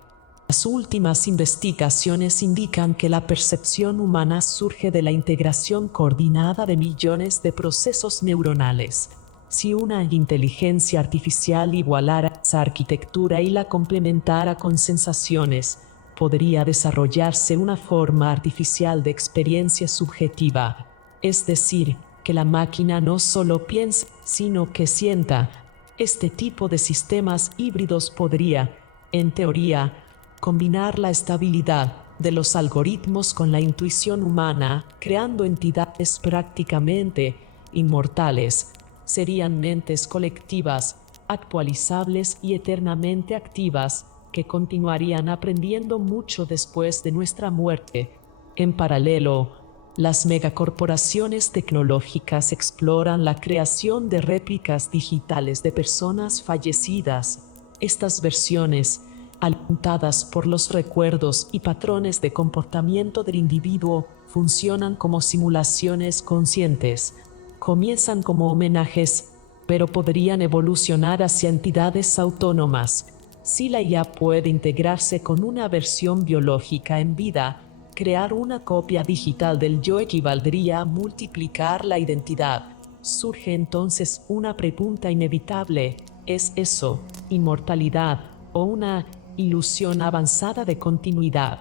Las últimas investigaciones indican que la percepción humana surge de la integración coordinada de millones de procesos neuronales. Si una inteligencia artificial igualara esa arquitectura y la complementara con sensaciones, podría desarrollarse una forma artificial de experiencia subjetiva, es decir, que la máquina no solo piense, sino que sienta. Este tipo de sistemas híbridos podría, en teoría, combinar la estabilidad de los algoritmos con la intuición humana, creando entidades prácticamente inmortales. Serían mentes colectivas, actualizables y eternamente activas, que continuarían aprendiendo mucho después de nuestra muerte. En paralelo, las megacorporaciones tecnológicas exploran la creación de réplicas digitales de personas fallecidas. Estas versiones, alimentadas por los recuerdos y patrones de comportamiento del individuo, funcionan como simulaciones conscientes. Comienzan como homenajes, pero podrían evolucionar hacia entidades autónomas. Si la IA puede integrarse con una versión biológica en vida, crear una copia digital del yo equivaldría a multiplicar la identidad. Surge entonces una pregunta inevitable: ¿es eso inmortalidad o una ilusión avanzada de continuidad?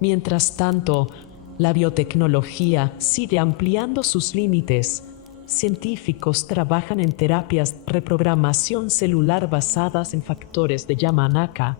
Mientras tanto, la biotecnología sigue ampliando sus límites. Científicos trabajan en terapias de reprogramación celular basadas en factores de Yamanaka,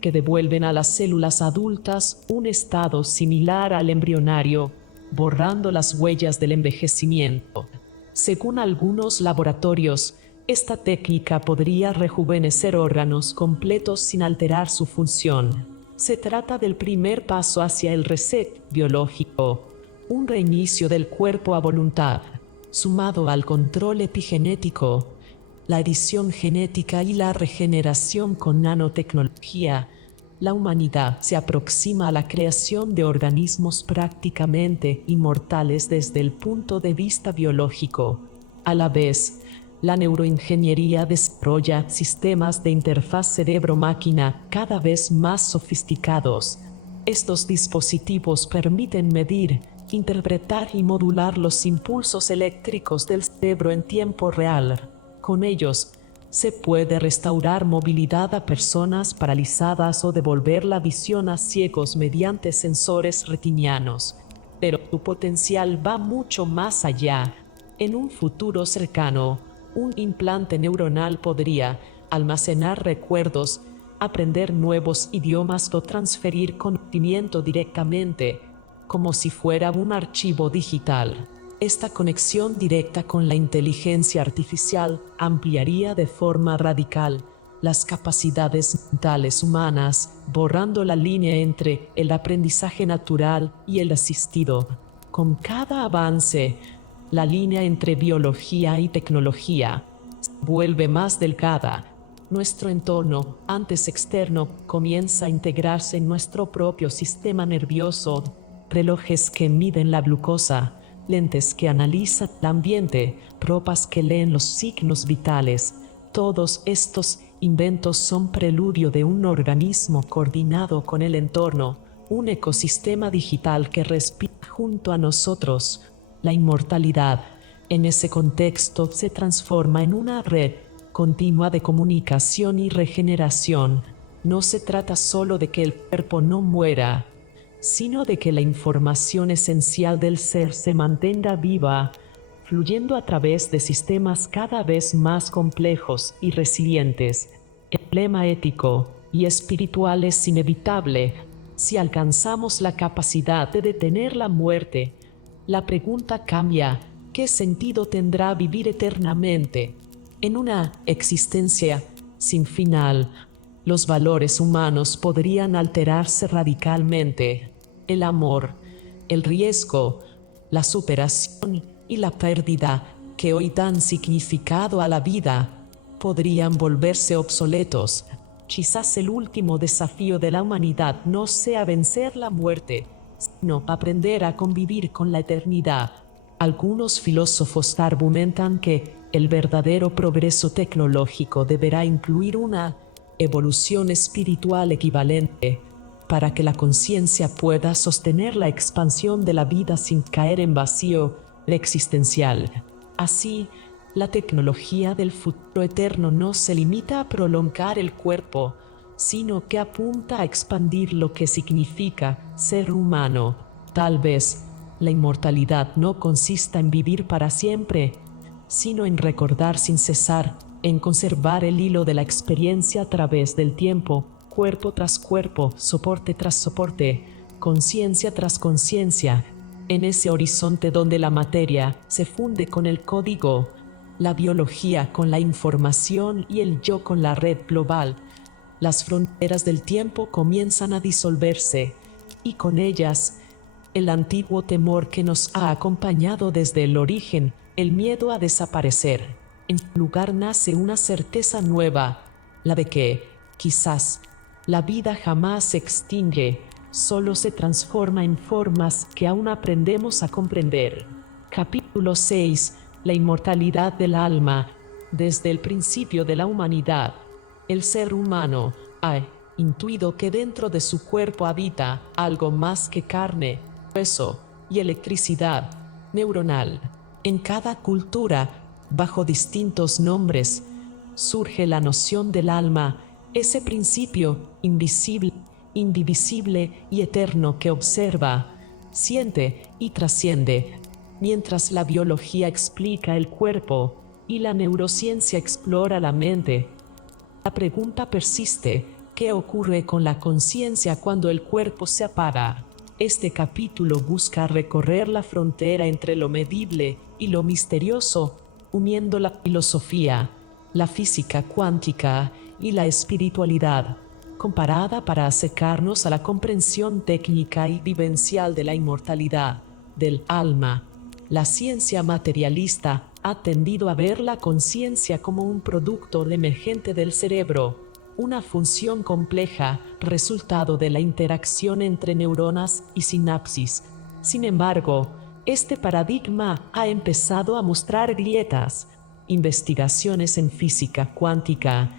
que devuelven a las células adultas un estado similar al embrionario, borrando las huellas del envejecimiento. Según algunos laboratorios, esta técnica podría rejuvenecer órganos completos sin alterar su función. Se trata del primer paso hacia el reset biológico, un reinicio del cuerpo a voluntad, sumado al control epigenético, la edición genética y la regeneración con nanotecnología. La humanidad se aproxima a la creación de organismos prácticamente inmortales desde el punto de vista biológico. A la vez, la neuroingeniería desarrolla sistemas de interfaz cerebro-máquina cada vez más sofisticados. Estos dispositivos permiten medir, interpretar y modular los impulsos eléctricos del cerebro en tiempo real. Con ellos, se puede restaurar movilidad a personas paralizadas o devolver la visión a ciegos mediante sensores retinianos. Pero su potencial va mucho más allá. En un futuro cercano, un implante neuronal podría almacenar recuerdos, aprender nuevos idiomas o transferir conocimiento directamente, como si fuera un archivo digital. Esta conexión directa con la inteligencia artificial ampliaría de forma radical las capacidades mentales humanas, borrando la línea entre el aprendizaje natural y el asistido. Con cada avance, la línea entre biología y tecnología se vuelve más delgada. Nuestro entorno, antes externo, comienza a integrarse en nuestro propio sistema nervioso. Relojes que miden la glucosa, lentes que analizan el ambiente, ropas que leen los signos vitales. Todos estos inventos son preludio de un organismo coordinado con el entorno, un ecosistema digital que respira junto a nosotros. La inmortalidad, en ese contexto, se transforma en una red continua de comunicación y regeneración. No se trata solo de que el cuerpo no muera, sino de que la información esencial del ser se mantenga viva, fluyendo a través de sistemas cada vez más complejos y resilientes. El dilema ético y espiritual es inevitable. Si alcanzamos la capacidad de detener la muerte, la pregunta cambia: ¿qué sentido tendrá vivir eternamente? En una existencia sin final, los valores humanos podrían alterarse radicalmente. El amor, el riesgo, la superación y la pérdida, que hoy dan significado a la vida, podrían volverse obsoletos. Quizás el último desafío de la humanidad no sea vencer la muerte, sino aprender a convivir con la eternidad. Algunos filósofos argumentan que el verdadero progreso tecnológico deberá incluir una evolución espiritual equivalente, para que la conciencia pueda sostener la expansión de la vida sin caer en vacío existencial. Así, la tecnología del futuro eterno no se limita a prolongar el cuerpo, sino que apunta a expandir lo que significa ser humano. Tal vez la inmortalidad no consista en vivir para siempre, sino en recordar sin cesar, en conservar el hilo de la experiencia a través del tiempo, cuerpo tras cuerpo, soporte tras soporte, conciencia tras conciencia, en ese horizonte donde la materia se funde con el código, la biología con la información y el yo con la red global. Las fronteras del tiempo comienzan a disolverse, y con ellas, el antiguo temor que nos ha acompañado desde el origen, el miedo a desaparecer. En su lugar nace una certeza nueva, la de que, Quizás la vida jamás se extingue, solo se transforma en formas que aún aprendemos a comprender. Capítulo 6. La inmortalidad del alma. Desde el principio de la humanidad, el ser humano ha intuido que dentro de su cuerpo habita algo más que carne, hueso y electricidad neuronal. En cada cultura, bajo distintos nombres, surge la noción del alma, ese principio invisible, indivisible y eterno que observa, siente y trasciende. Mientras la biología explica el cuerpo y la neurociencia explora la mente, la pregunta persiste: ¿qué ocurre con la conciencia cuando el cuerpo se apaga? Este capítulo busca recorrer la frontera entre lo medible y lo misterioso, uniendo la filosofía, la física cuántica y la espiritualidad, comparada para acercarnos a la comprensión técnica y vivencial de la inmortalidad del alma. La ciencia materialista ha tendido a ver la conciencia como un producto emergente del cerebro, una función compleja, resultado de la interacción entre neuronas y sinapsis. Sin embargo, este paradigma ha empezado a mostrar grietas. Investigaciones en física cuántica,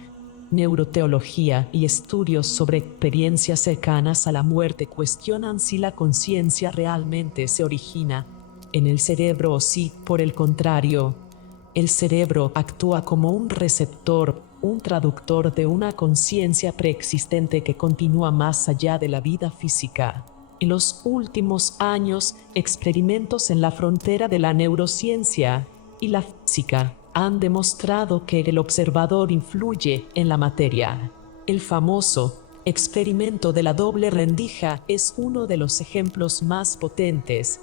neuroteología y estudios sobre experiencias cercanas a la muerte cuestionan si la conciencia realmente se origina en el cerebro o si, por el contrario, el cerebro actúa como un receptor, un traductor de una conciencia preexistente que continúa más allá de la vida física. En los últimos años, experimentos en la frontera de la neurociencia y la física han demostrado que el observador influye en la materia. El famoso experimento de la doble rendija es uno de los ejemplos más potentes.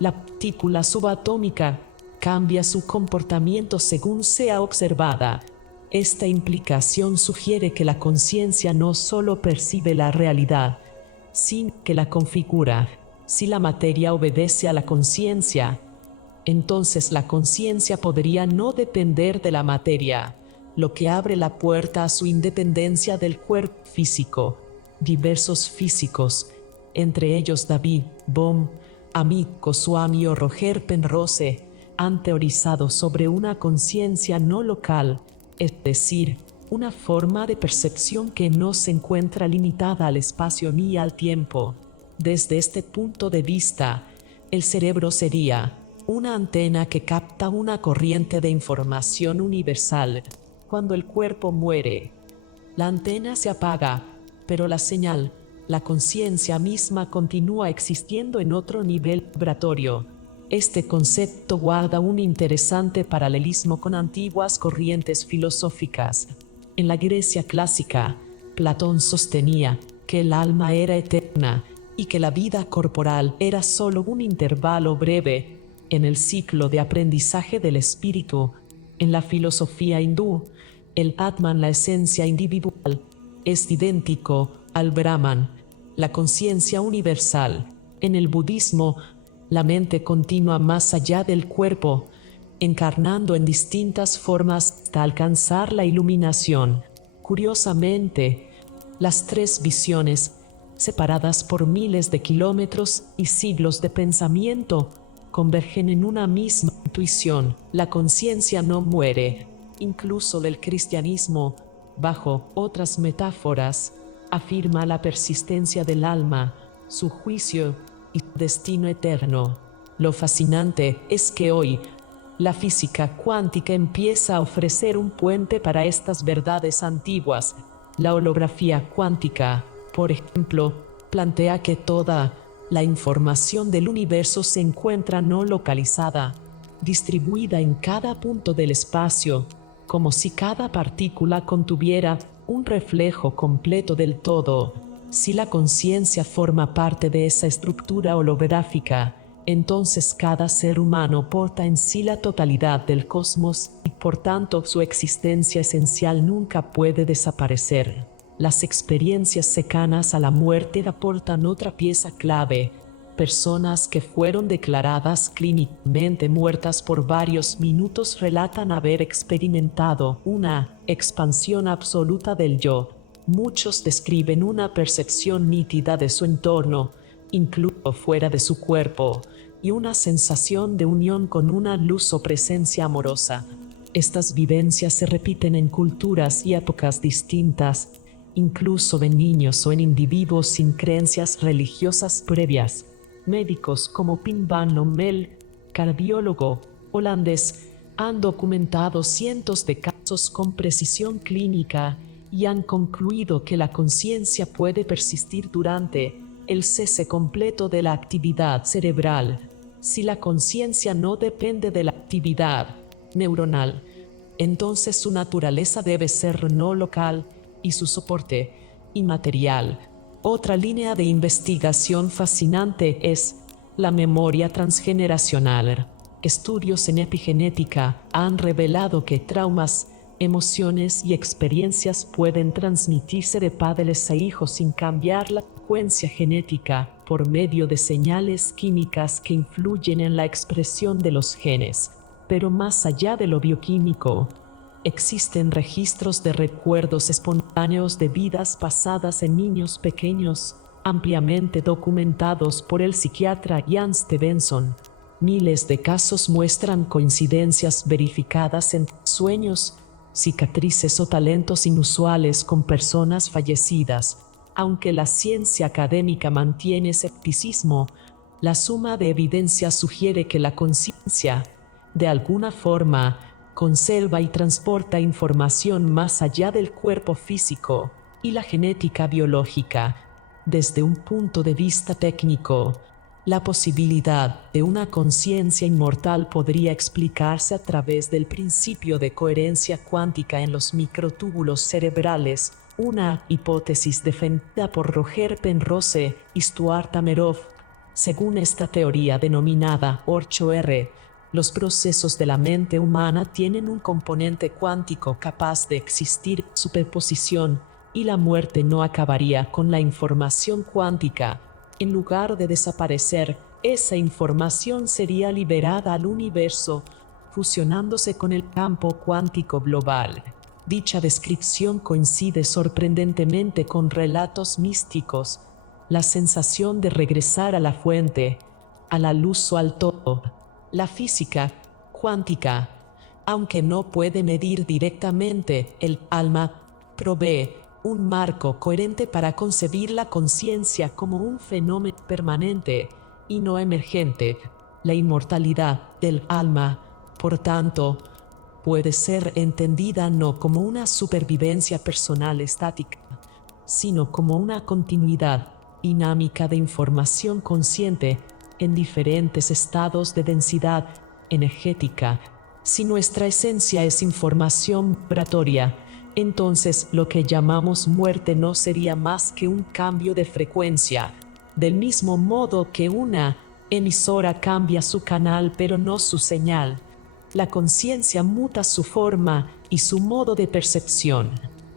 La partícula subatómica cambia su comportamiento según sea observada. Esta implicación sugiere que la conciencia no solo percibe la realidad, sino que la configura. Si la materia obedece a la conciencia, entonces la conciencia podría no depender de la materia, lo que abre la puerta a su independencia del cuerpo físico. Diversos físicos, entre ellos David Bohm, Amit Goswami o Roger Penrose, han teorizado sobre una conciencia no local, es decir, una forma de percepción que no se encuentra limitada al espacio ni al tiempo. Desde este punto de vista, el cerebro sería una antena que capta una corriente de información universal. Cuando el cuerpo muere, la antena se apaga, pero la señal, la conciencia misma, continúa existiendo en otro nivel vibratorio. Este concepto guarda un interesante paralelismo con antiguas corrientes filosóficas. En la Grecia clásica, Platón sostenía que el alma era eterna y que la vida corporal era solo un intervalo breve en el ciclo de aprendizaje del espíritu. En la filosofía hindú, el Atman, la esencia individual, es idéntico al Brahman, la conciencia universal. En el budismo, la mente continúa más allá del cuerpo, encarnando en distintas formas hasta alcanzar la iluminación. Curiosamente, las tres visiones, separadas por miles de kilómetros y siglos de pensamiento, convergen en una misma intuición: la conciencia no muere. Incluso el cristianismo, bajo otras metáforas, afirma la persistencia del alma, su juicio y su destino eterno. Lo fascinante es que hoy, la física cuántica empieza a ofrecer un puente para estas verdades antiguas. La holografía cuántica, por ejemplo, plantea que toda la información del universo se encuentra no localizada, distribuida en cada punto del espacio, como si cada partícula contuviera un reflejo completo del todo. Si la conciencia forma parte de esa estructura holográfica, entonces cada ser humano porta en sí la totalidad del cosmos y por tanto su existencia esencial nunca puede desaparecer. Las experiencias cercanas a la muerte aportan otra pieza clave. Personas que fueron declaradas clínicamente muertas por varios minutos relatan haber experimentado una expansión absoluta del yo. Muchos describen una percepción nítida de su entorno, incluso fuera de su cuerpo, y una sensación de unión con una luz o presencia amorosa. Estas vivencias se repiten en culturas y épocas distintas, incluso en niños o en individuos sin creencias religiosas previas. Médicos como Pim Van Lommel, cardiólogo holandés, han documentado cientos de casos con precisión clínica y han concluido que la conciencia puede persistir durante el cese completo de la actividad cerebral. Si la conciencia no depende de la actividad neuronal, entonces su naturaleza debe ser no local y su soporte inmaterial. Otra línea de investigación fascinante es la memoria transgeneracional. Estudios en epigenética han revelado que traumas, emociones y experiencias pueden transmitirse de padres a hijos sin cambiar la secuencia genética por medio de señales químicas que influyen en la expresión de los genes. Pero más allá de lo bioquímico, existen registros de recuerdos espontáneos de vidas pasadas en niños pequeños, ampliamente documentados por el psiquiatra Jan Stevenson. Miles de casos muestran coincidencias verificadas en sueños, cicatrices o talentos inusuales con personas fallecidas. Aunque la ciencia académica mantiene escepticismo, la suma de evidencia sugiere que la conciencia, de alguna forma, conserva y transporta información más allá del cuerpo físico y la genética biológica. Desde un punto de vista técnico, la posibilidad de una conciencia inmortal podría explicarse a través del principio de coherencia cuántica en los microtúbulos cerebrales, una hipótesis defendida por Roger Penrose y Stuart Ameroff. Según esta teoría denominada OR, los procesos de la mente humana tienen un componente cuántico capaz de existir en superposición, y la muerte no acabaría con la información cuántica. En lugar de desaparecer, esa información sería liberada al universo, fusionándose con el campo cuántico global. Dicha descripción coincide sorprendentemente con relatos místicos, la sensación de regresar a la fuente, a la luz o al todo. La física cuántica, aunque no puede medir directamente el alma, provee un marco coherente para concebir la conciencia como un fenómeno permanente y no emergente. La inmortalidad del alma, por tanto, puede ser entendida no como una supervivencia personal estática, sino como una continuidad dinámica de información consciente en diferentes estados de densidad energética. Si nuestra esencia es información vibratoria, entonces lo que llamamos muerte no sería más que un cambio de frecuencia, del mismo modo que una emisora cambia su canal pero no su señal. La conciencia muta su forma y su modo de percepción.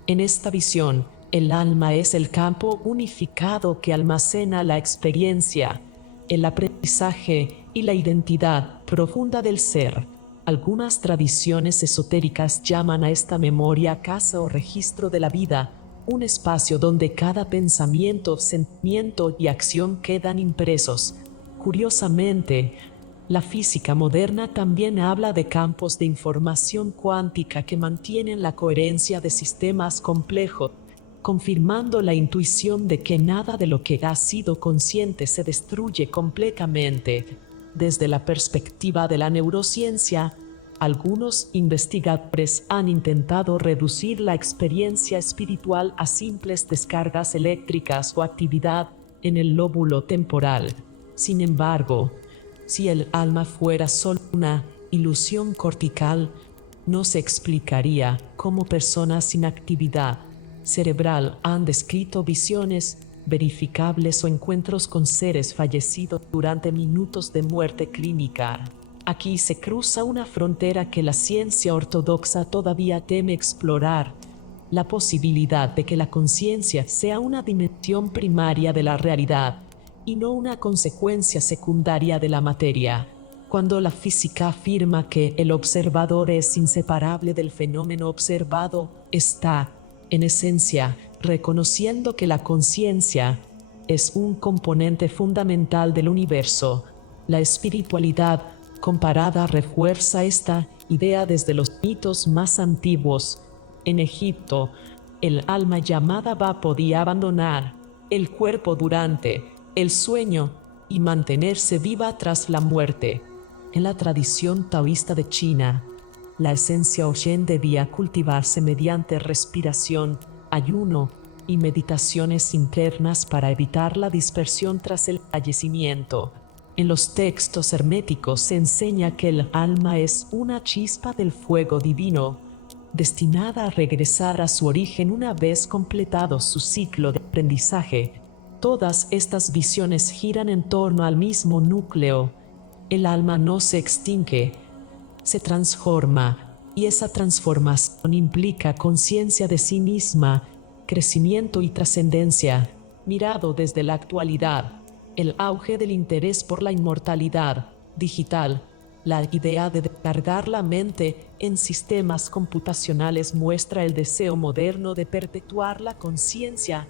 En esta visión, el alma es el campo unificado que almacena la experiencia, el aprendizaje y la identidad profunda del ser. Algunas tradiciones esotéricas llaman a esta memoria casa o registro de la vida, un espacio donde cada pensamiento, sentimiento y acción quedan impresos. Curiosamente, la física moderna también habla de campos de información cuántica que mantienen la coherencia de sistemas complejos, confirmando la intuición de que nada de lo que ha sido consciente se destruye completamente. Desde la perspectiva de la neurociencia, algunos investigadores han intentado reducir la experiencia espiritual a simples descargas eléctricas o actividad en el lóbulo temporal. Sin embargo, si el alma fuera solo una ilusión cortical, no se explicaría cómo personas sin actividad cerebral han descrito visiones verificables o encuentros con seres fallecidos durante minutos de muerte clínica. Aquí se cruza una frontera que la ciencia ortodoxa todavía teme explorar, la posibilidad de que la conciencia sea una dimensión primaria de la realidad y no una consecuencia secundaria de la materia. Cuando la física afirma que el observador es inseparable del fenómeno observado, está, en esencia, reconociendo que la conciencia es un componente fundamental del universo. La espiritualidad comparada refuerza esta idea desde los mitos más antiguos. En Egipto, el alma llamada Ba podía abandonar el cuerpo durante el sueño y mantenerse viva tras la muerte. En la tradición taoísta de China, la esencia Oyen debía cultivarse mediante respiración, ayuno y meditaciones internas para evitar la dispersión tras el fallecimiento. En los textos herméticos se enseña que el alma es una chispa del fuego divino, destinada a regresar a su origen una vez completado su ciclo de aprendizaje. Todas estas visiones giran en torno al mismo núcleo. El alma no se extingue, se transforma, y esa transformación implica conciencia de sí misma, crecimiento y trascendencia. Mirado desde la actualidad, el auge del interés por la inmortalidad digital, la idea de descargar la mente en sistemas computacionales muestra el deseo moderno de perpetuar la conciencia,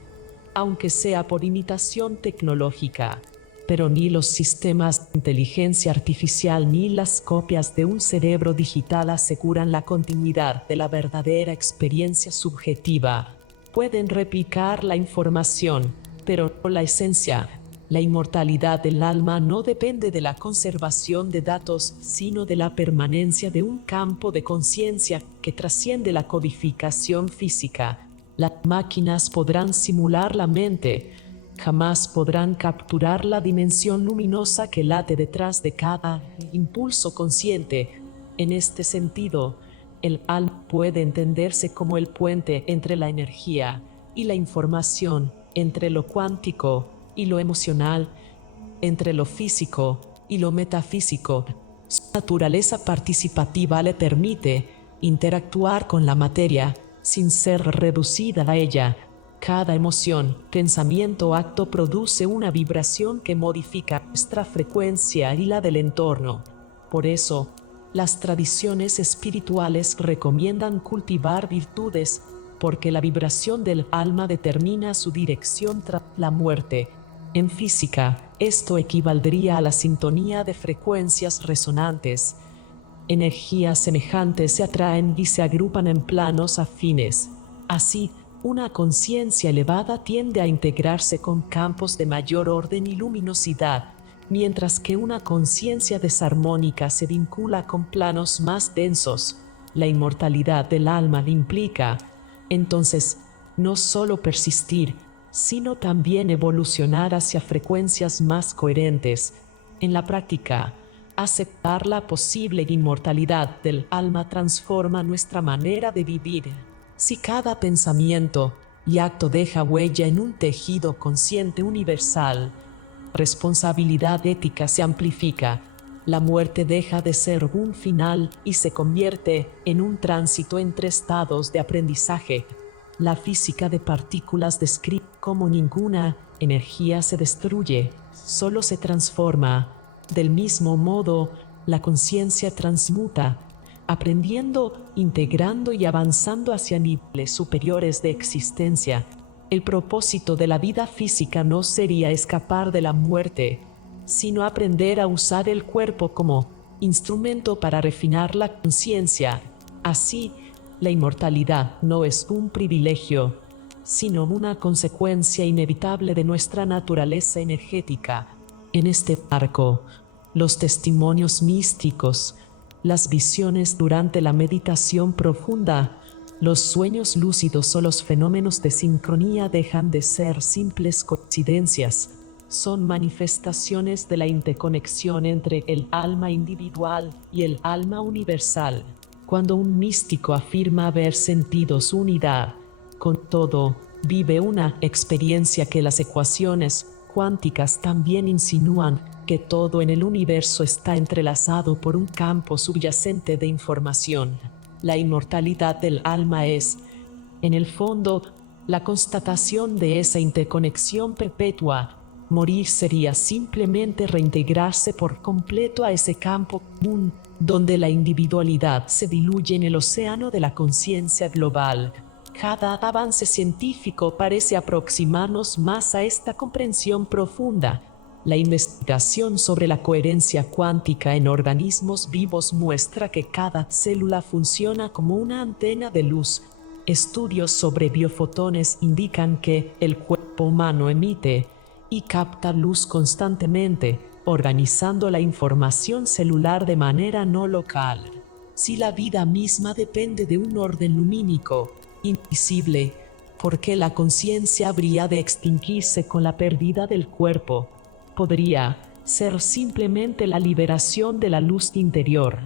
aunque sea por imitación tecnológica. Pero ni los sistemas de inteligencia artificial ni las copias de un cerebro digital aseguran la continuidad de la verdadera experiencia subjetiva. Pueden replicar la información, pero no la esencia. La inmortalidad del alma no depende de la conservación de datos, sino de la permanencia de un campo de conciencia que trasciende la codificación física. Las máquinas podrán simular la mente, jamás podrán capturar la dimensión luminosa que late detrás de cada impulso consciente. En este sentido, el alma puede entenderse como el puente entre la energía y la información, entre lo cuántico y lo emocional, entre lo físico y lo metafísico. Su naturaleza participativa le permite interactuar con la materia sin ser reducida a ella. Cada emoción, pensamiento o acto produce una vibración que modifica nuestra frecuencia y la del entorno. Por eso, las tradiciones espirituales recomiendan cultivar virtudes, porque la vibración del alma determina su dirección tras la muerte. En física, esto equivaldría a la sintonía de frecuencias resonantes. Energías semejantes se atraen y se agrupan en planos afines. Así, una conciencia elevada tiende a integrarse con campos de mayor orden y luminosidad, mientras que una conciencia desarmónica se vincula con planos más densos. La inmortalidad del alma implica, entonces, no solo persistir, sino también evolucionar hacia frecuencias más coherentes. En la práctica, aceptar la posible inmortalidad del alma transforma nuestra manera de vivir. Si cada pensamiento y acto deja huella en un tejido consciente universal, responsabilidad ética se amplifica. La muerte deja de ser un final y se convierte en un tránsito entre estados de aprendizaje. La física de partículas describe cómo ninguna energía se destruye, solo se transforma. Del mismo modo, la conciencia transmuta, aprendiendo, integrando y avanzando hacia niveles superiores de existencia. El propósito de la vida física no sería escapar de la muerte, sino aprender a usar el cuerpo como instrumento para refinar la conciencia. Así, la inmortalidad no es un privilegio, sino una consecuencia inevitable de nuestra naturaleza energética. En este marco, los testimonios místicos, las visiones durante la meditación profunda, los sueños lúcidos o los fenómenos de sincronía dejan de ser simples coincidencias. Son manifestaciones de la interconexión entre el alma individual y el alma universal. Cuando un místico afirma haber sentido su unidad con todo, vive una experiencia que las ecuaciones cuánticas también insinúan, que todo en el universo está entrelazado por un campo subyacente de información. La inmortalidad del alma es, en el fondo, la constatación de esa interconexión perpetua. Morir sería simplemente reintegrarse por completo a ese campo común, donde la individualidad se diluye en el océano de la conciencia global. Cada avance científico parece aproximarnos más a esta comprensión profunda. La investigación sobre la coherencia cuántica en organismos vivos muestra que cada célula funciona como una antena de luz. Estudios sobre biofotones indican que el cuerpo humano emite y capta luz constantemente, organizando la información celular de manera no local. Si la vida misma depende de un orden lumínico, invisible, ¿por qué la conciencia habría de extinguirse con la pérdida del cuerpo? Podría ser simplemente la liberación de la luz interior.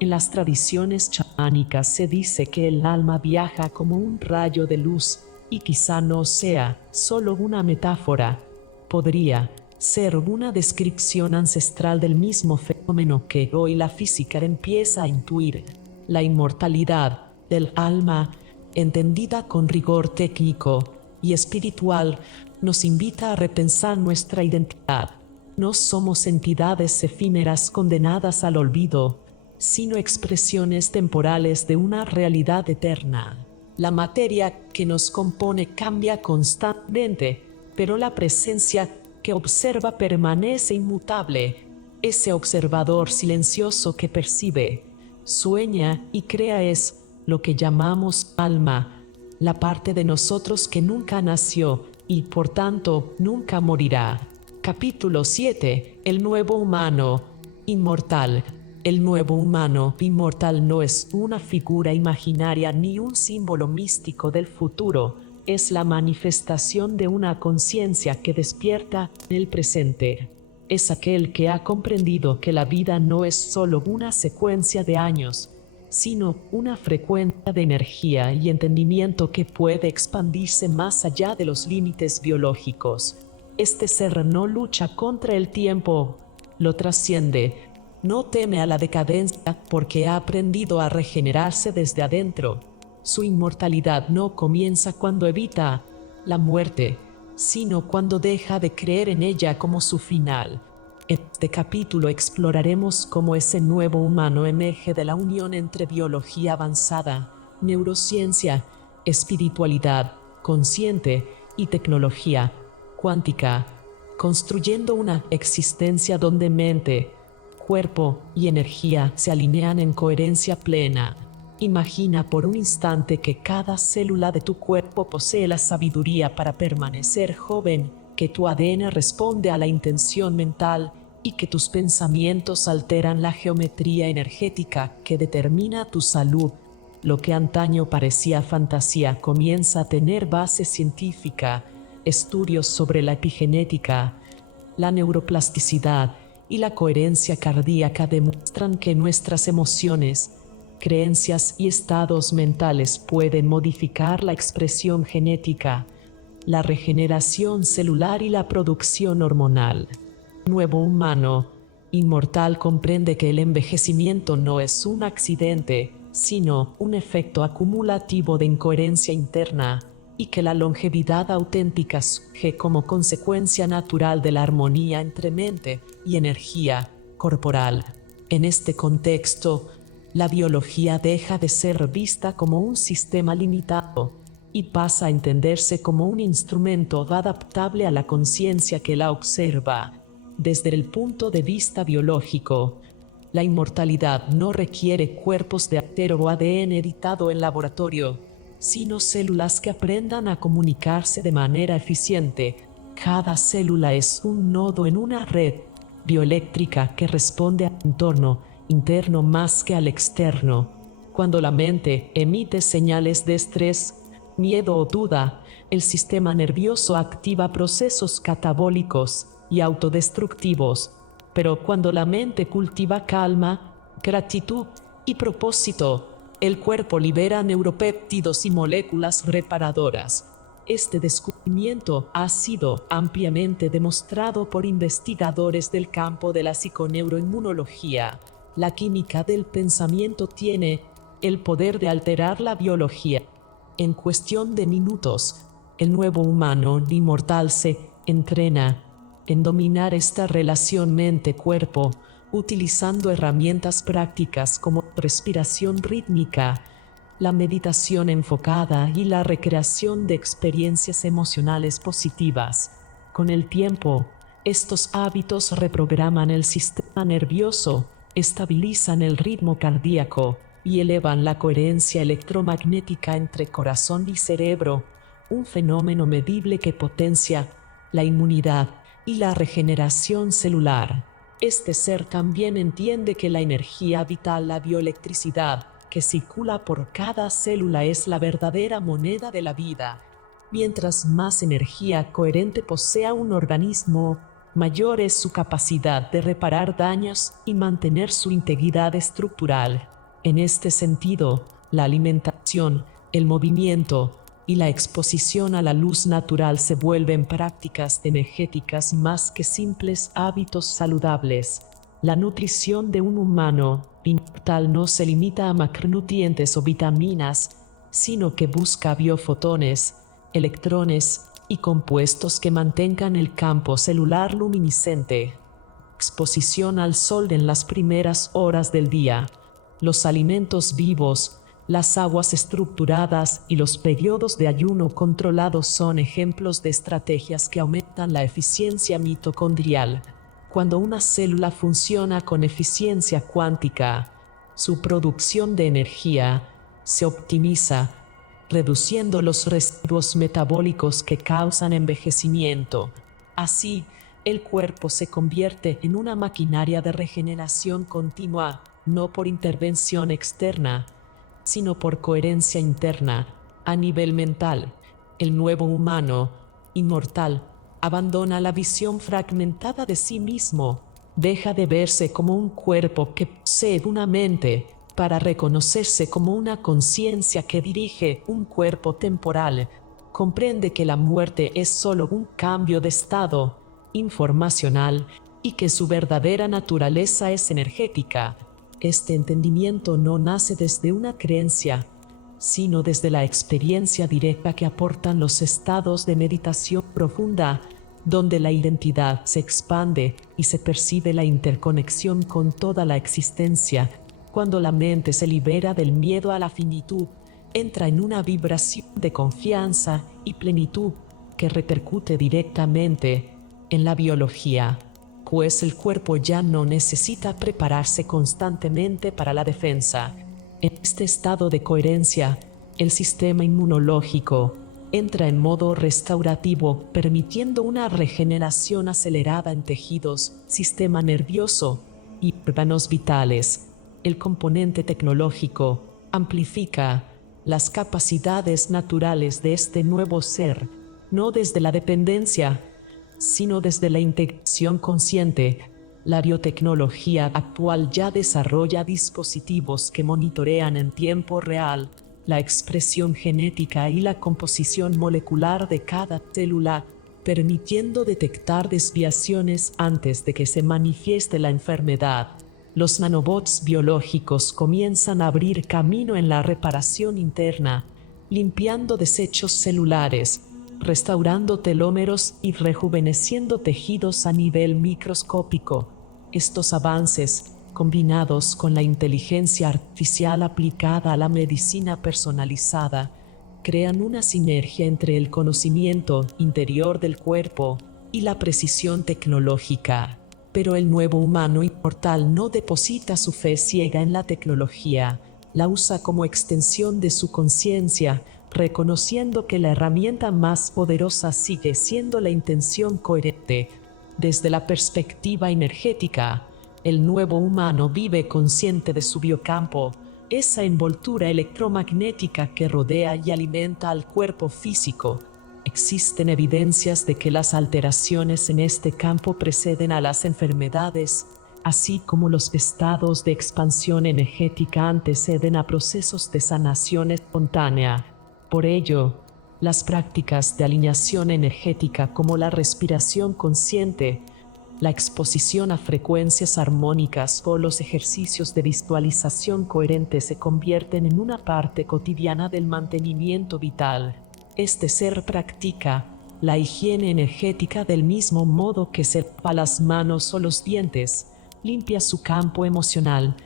En las tradiciones chamánicas se dice que el alma viaja como un rayo de luz, y quizá no sea solo una metáfora. Podría ser una descripción ancestral del mismo fenómeno que hoy la física empieza a intuir. La inmortalidad del alma, entendida con rigor técnico y espiritual, nos invita a repensar nuestra identidad. No somos entidades efímeras condenadas al olvido, sino expresiones temporales de una realidad eterna. La materia que nos compone cambia constantemente, pero la presencia que observa permanece inmutable. Ese observador silencioso que percibe, sueña y crea es lo que llamamos alma, la parte de nosotros que nunca nació y por tanto nunca morirá. Capítulo 7. El nuevo humano inmortal. El nuevo humano inmortal no es una figura imaginaria ni un símbolo místico del futuro, es la manifestación de una conciencia que despierta en el presente. Es aquel que ha comprendido que la vida no es solo una secuencia de años, sino una frecuencia de energía y entendimiento que puede expandirse más allá de los límites biológicos. Este ser no lucha contra el tiempo, lo trasciende, no teme a la decadencia porque ha aprendido a regenerarse desde adentro. Su inmortalidad no comienza cuando evita la muerte, sino cuando deja de creer en ella como su final. En este capítulo exploraremos cómo ese nuevo humano emerge de la unión entre biología avanzada, neurociencia, espiritualidad consciente y tecnología cuántica, construyendo una existencia donde mente, cuerpo y energía se alinean en coherencia plena. Imagina por un instante que cada célula de tu cuerpo posee la sabiduría para permanecer joven, que tu ADN responde a la intención mental y que tus pensamientos alteran la geometría energética que determina tu salud. Lo que antaño parecía fantasía comienza a tener base científica. Estudios sobre la epigenética, la neuroplasticidad y la coherencia cardíaca demuestran que nuestras emociones, creencias y estados mentales pueden modificar la expresión genética, la regeneración celular y la producción hormonal. Nuevo humano inmortal comprende que el envejecimiento no es un accidente, sino un efecto acumulativo de incoherencia interna, y que la longevidad auténtica surge como consecuencia natural de la armonía entre mente y energía corporal. En este contexto, la biología deja de ser vista como un sistema limitado y pasa a entenderse como un instrumento adaptable a la conciencia que la observa. Desde el punto de vista biológico, la inmortalidad no requiere cuerpos de acero o ADN editado en laboratorio, sino células que aprendan a comunicarse de manera eficiente. Cada célula es un nodo en una red bioeléctrica que responde al entorno interno más que al externo. Cuando la mente emite señales de estrés, miedo o duda, el sistema nervioso activa procesos catabólicos y autodestructivos. Pero cuando la mente cultiva calma, gratitud y propósito, el cuerpo libera neuropéptidos y moléculas reparadoras. Este descubrimiento ha sido ampliamente demostrado por investigadores del campo de la psiconeuroinmunología. La química del pensamiento tiene el poder de alterar la biología. En cuestión de minutos, el nuevo humano inmortal se entrena en dominar esta relación mente-cuerpo, utilizando herramientas prácticas como respiración rítmica, la meditación enfocada y la recreación de experiencias emocionales positivas. Con el tiempo, estos hábitos reprograman el sistema nervioso, estabilizan el ritmo cardíaco y elevan la coherencia electromagnética entre corazón y cerebro, un fenómeno medible que potencia la inmunidad y la regeneración celular. Este ser también entiende que la energía vital, la bioelectricidad, que circula por cada célula es la verdadera moneda de la vida. Mientras más energía coherente posea un organismo, mayor es su capacidad de reparar daños y mantener su integridad estructural. En este sentido, la alimentación, el movimiento y la exposición a la luz natural se vuelven prácticas energéticas más que simples hábitos saludables. La nutrición de un humano inmortal no se limita a macronutrientes o vitaminas, sino que busca biofotones, electrones y compuestos que mantengan el campo celular luminiscente. Exposición al sol en las primeras horas del día. Los alimentos vivos, las aguas estructuradas y los periodos de ayuno controlados son ejemplos de estrategias que aumentan la eficiencia mitocondrial. Cuando una célula funciona con eficiencia cuántica, su producción de energía se optimiza, reduciendo los residuos metabólicos que causan envejecimiento. Así, el cuerpo se convierte en una maquinaria de regeneración continua, no por intervención externa, sino por coherencia interna. A nivel mental, el nuevo humano, inmortal, abandona la visión fragmentada de sí mismo, deja de verse como un cuerpo que posee una mente, para reconocerse como una conciencia que dirige un cuerpo temporal. Comprende que la muerte es solo un cambio de estado informacional y que su verdadera naturaleza es energética. Este entendimiento no nace desde una creencia, sino desde la experiencia directa que aportan los estados de meditación profunda, donde la identidad se expande y se percibe la interconexión con toda la existencia. Cuando la mente se libera del miedo a la finitud, entra en una vibración de confianza y plenitud que repercute directamente en la biología, pues el cuerpo ya no necesita prepararse constantemente para la defensa. En este estado de coherencia, el sistema inmunológico entra en modo restaurativo, permitiendo una regeneración acelerada en tejidos, sistema nervioso y órganos vitales. El componente tecnológico amplifica las capacidades naturales de este nuevo ser, no desde la dependencia, sino desde la integración consciente. La biotecnología actual ya desarrolla dispositivos que monitorean en tiempo real la expresión genética y la composición molecular de cada célula, permitiendo detectar desviaciones antes de que se manifieste la enfermedad. Los nanobots biológicos comienzan a abrir camino en la reparación interna, limpiando desechos celulares, restaurando telómeros y rejuveneciendo tejidos a nivel microscópico. Estos avances, combinados con la inteligencia artificial aplicada a la medicina personalizada, crean una sinergia entre el conocimiento interior del cuerpo y la precisión tecnológica. Pero el nuevo humano inmortal no deposita su fe ciega en la tecnología, la usa como extensión de su conciencia, reconociendo que la herramienta más poderosa sigue siendo la intención coherente. Desde la perspectiva energética, el nuevo humano vive consciente de su biocampo, esa envoltura electromagnética que rodea y alimenta al cuerpo físico. Existen evidencias de que las alteraciones en este campo preceden a las enfermedades, así como los estados de expansión energética anteceden a procesos de sanación espontánea. Por ello, las prácticas de alineación energética como la respiración consciente, la exposición a frecuencias armónicas o los ejercicios de visualización coherente se convierten en una parte cotidiana del mantenimiento vital. Este ser practica la higiene energética del mismo modo que se lava las manos o los dientes, limpia su campo emocional,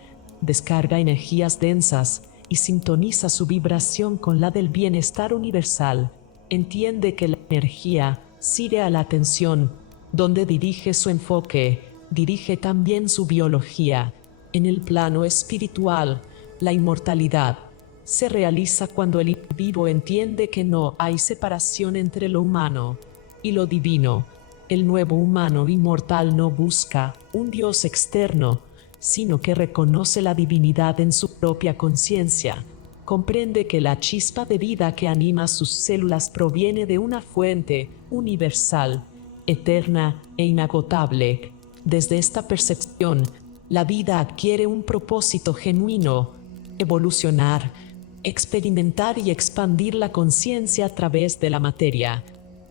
descarga energías densas y sintoniza su vibración con la del bienestar universal. Entiende que la energía sigue a la atención, donde dirige su enfoque, dirige también su biología. En el plano espiritual, la inmortalidad se realiza cuando el individuo entiende que no hay separación entre lo humano y lo divino. El nuevo humano inmortal no busca un Dios externo, sino que reconoce la divinidad en su propia conciencia. Comprende que la chispa de vida que anima sus células proviene de una fuente universal, eterna e inagotable. Desde esta percepción, la vida adquiere un propósito genuino: evolucionar, experimentar y expandir la conciencia a través de la materia.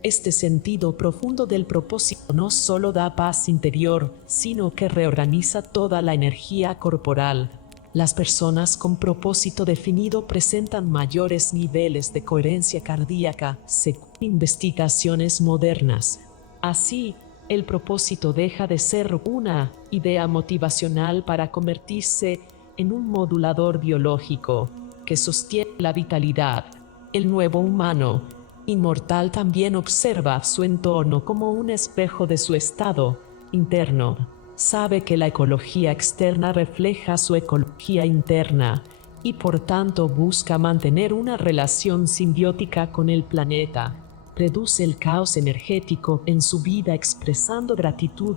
Este sentido profundo del propósito no solo da paz interior, sino que reorganiza toda la energía corporal. Las personas con propósito definido presentan mayores niveles de coherencia cardíaca, según investigaciones modernas. Así, el propósito deja de ser una idea motivacional para convertirse en un modulador biológico que sostiene la vitalidad. El nuevo humano inmortal también observa su entorno como un espejo de su estado interno. Sabe que la ecología externa refleja su ecología interna y por tanto busca mantener una relación simbiótica con el planeta. Reduce el caos energético en su vida expresando gratitud,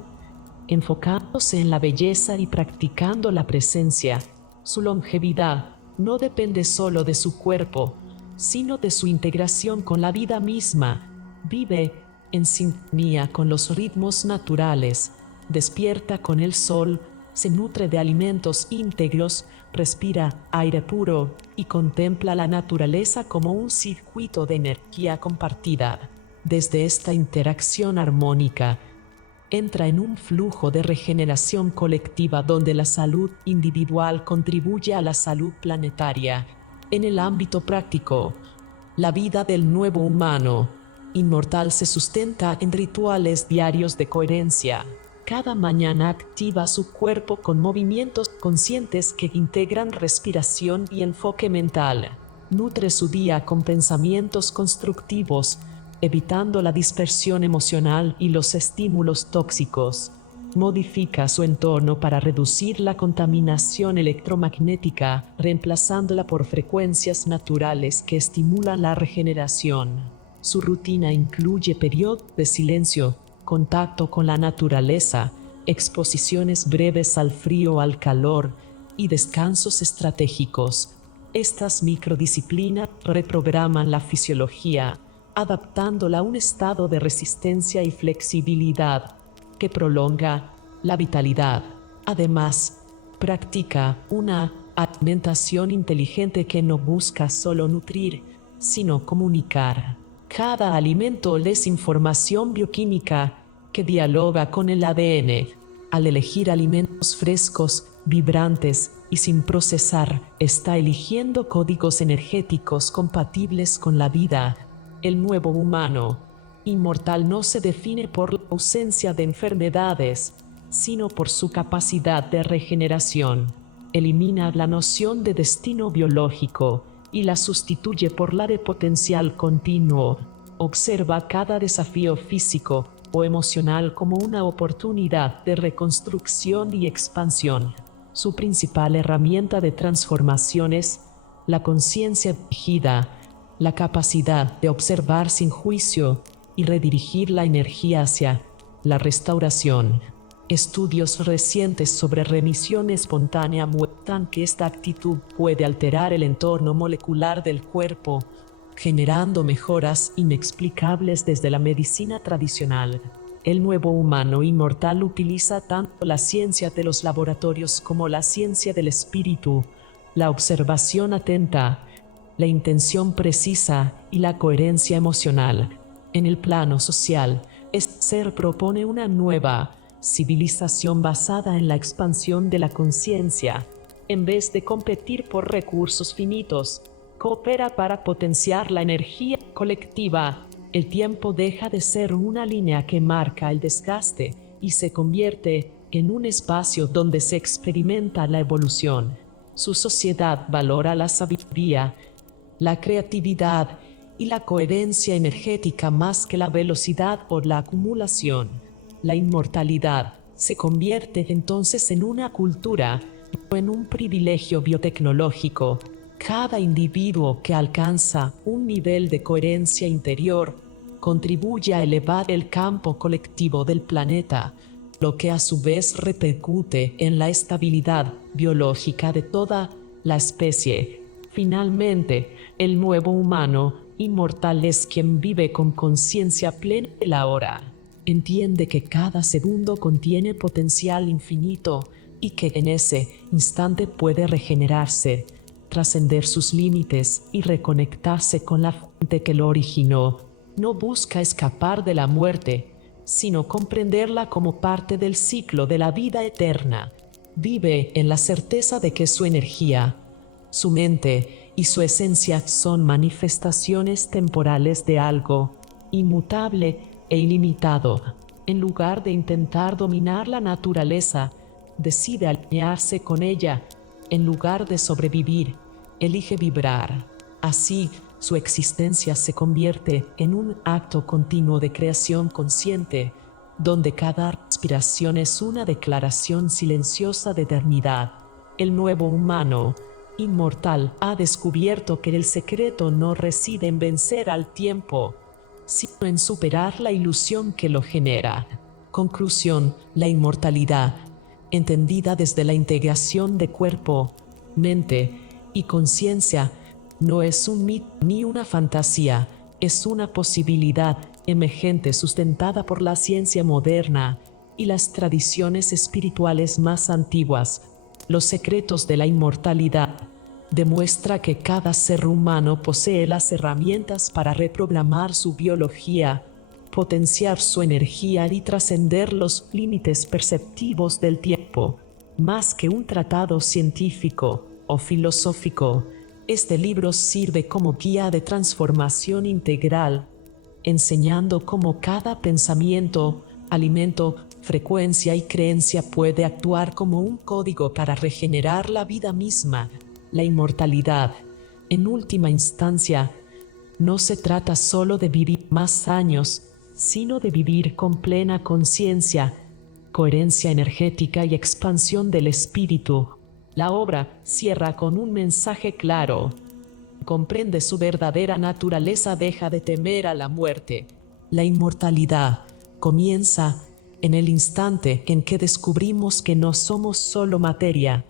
enfocándose en la belleza y practicando la presencia. Su longevidad no depende solo de su cuerpo, sino de su integración con la vida misma. Vive en sintonía con los ritmos naturales, despierta con el sol, se nutre de alimentos íntegros, respira aire puro y contempla la naturaleza como un circuito de energía compartida. Desde esta interacción armónica, entra en un flujo de regeneración colectiva donde la salud individual contribuye a la salud planetaria. En el ámbito práctico, la vida del nuevo humano inmortal se sustenta en rituales diarios de coherencia. Cada mañana activa su cuerpo con movimientos conscientes que integran respiración y enfoque mental. Nutre su día con pensamientos constructivos, evitando la dispersión emocional y los estímulos tóxicos. Modifica su entorno para reducir la contaminación electromagnética, reemplazándola por frecuencias naturales que estimulan la regeneración. Su rutina incluye periodos de silencio, contacto con la naturaleza, exposiciones breves al frío o al calor y descansos estratégicos. Estas microdisciplinas reprograman la fisiología, adaptándola a un estado de resistencia y flexibilidad que prolonga la vitalidad. Además, practica una alimentación inteligente que no busca solo nutrir, sino comunicar. Cada alimento es información bioquímica que dialoga con el ADN. Al elegir alimentos frescos, vibrantes y sin procesar, está eligiendo códigos energéticos compatibles con la vida. El nuevo humano inmortal no se define por la ausencia de enfermedades, sino por su capacidad de regeneración. Elimina la noción de destino biológico y la sustituye por la de potencial continuo. Observa cada desafío físico o emocional como una oportunidad de reconstrucción y expansión. Su principal herramienta de transformación es la conciencia dirigida, la capacidad de observar sin juicio y redirigir la energía hacia la restauración. Estudios recientes sobre remisión espontánea muestran que esta actitud puede alterar el entorno molecular del cuerpo, generando mejoras inexplicables desde la medicina tradicional. El nuevo humano inmortal utiliza tanto la ciencia de los laboratorios como la ciencia del espíritu, la observación atenta, la intención precisa y la coherencia emocional. En el plano social, este ser propone una nueva civilización basada en la expansión de la conciencia. En vez de competir por recursos finitos, coopera para potenciar la energía colectiva. El tiempo deja de ser una línea que marca el desgaste y se convierte en un espacio donde se experimenta la evolución. Su sociedad valora la sabiduría, la creatividad y la coherencia energética más que la velocidad o la acumulación. La inmortalidad se convierte entonces en una cultura, no en un privilegio biotecnológico. Cada individuo que alcanza un nivel de coherencia interior contribuye a elevar el campo colectivo del planeta, lo que a su vez repercute en la estabilidad biológica de toda la especie. Finalmente, el nuevo humano inmortal es quien vive con conciencia plena del ahora. Entiende que cada segundo contiene potencial infinito y que en ese instante puede regenerarse, trascender sus límites y reconectarse con la fuente que lo originó. No busca escapar de la muerte, sino comprenderla como parte del ciclo de la vida eterna. Vive en la certeza de que su energía, su mente y su esencia son manifestaciones temporales de algo inmutable e ilimitado. En lugar de intentar dominar la naturaleza, decide alinearse con ella. En lugar de sobrevivir, elige vibrar. Así, su existencia se convierte en un acto continuo de creación consciente, donde cada respiración es una declaración silenciosa de eternidad. El nuevo humano inmortal ha descubierto que el secreto no reside en vencer al tiempo, sino en superar la ilusión que lo genera. Conclusión: la inmortalidad, entendida desde la integración de cuerpo, mente y conciencia, no es un mito ni una fantasía, es una posibilidad emergente sustentada por la ciencia moderna y las tradiciones espirituales más antiguas. Los secretos de la inmortalidad demuestra que cada ser humano posee las herramientas para reprogramar su biología, potenciar su energía y trascender los límites perceptivos del tiempo. Más que un tratado científico o filosófico, este libro sirve como guía de transformación integral, enseñando cómo cada pensamiento, alimento, frecuencia y creencia puede actuar como un código para regenerar la vida misma. La inmortalidad, en última instancia, no se trata solo de vivir más años, sino de vivir con plena conciencia, coherencia energética y expansión del espíritu. La obra cierra con un mensaje claro. Comprende su verdadera naturaleza, deja de temer a la muerte. La inmortalidad comienza en el instante en que descubrimos que no somos solo materia,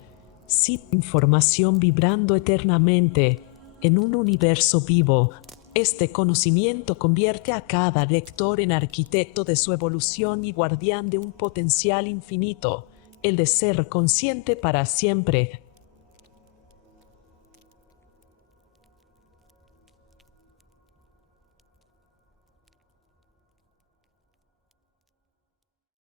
sino información vibrando eternamente en un universo vivo. Este conocimiento convierte a cada lector en arquitecto de su evolución y guardián de un potencial infinito, el de ser consciente para siempre.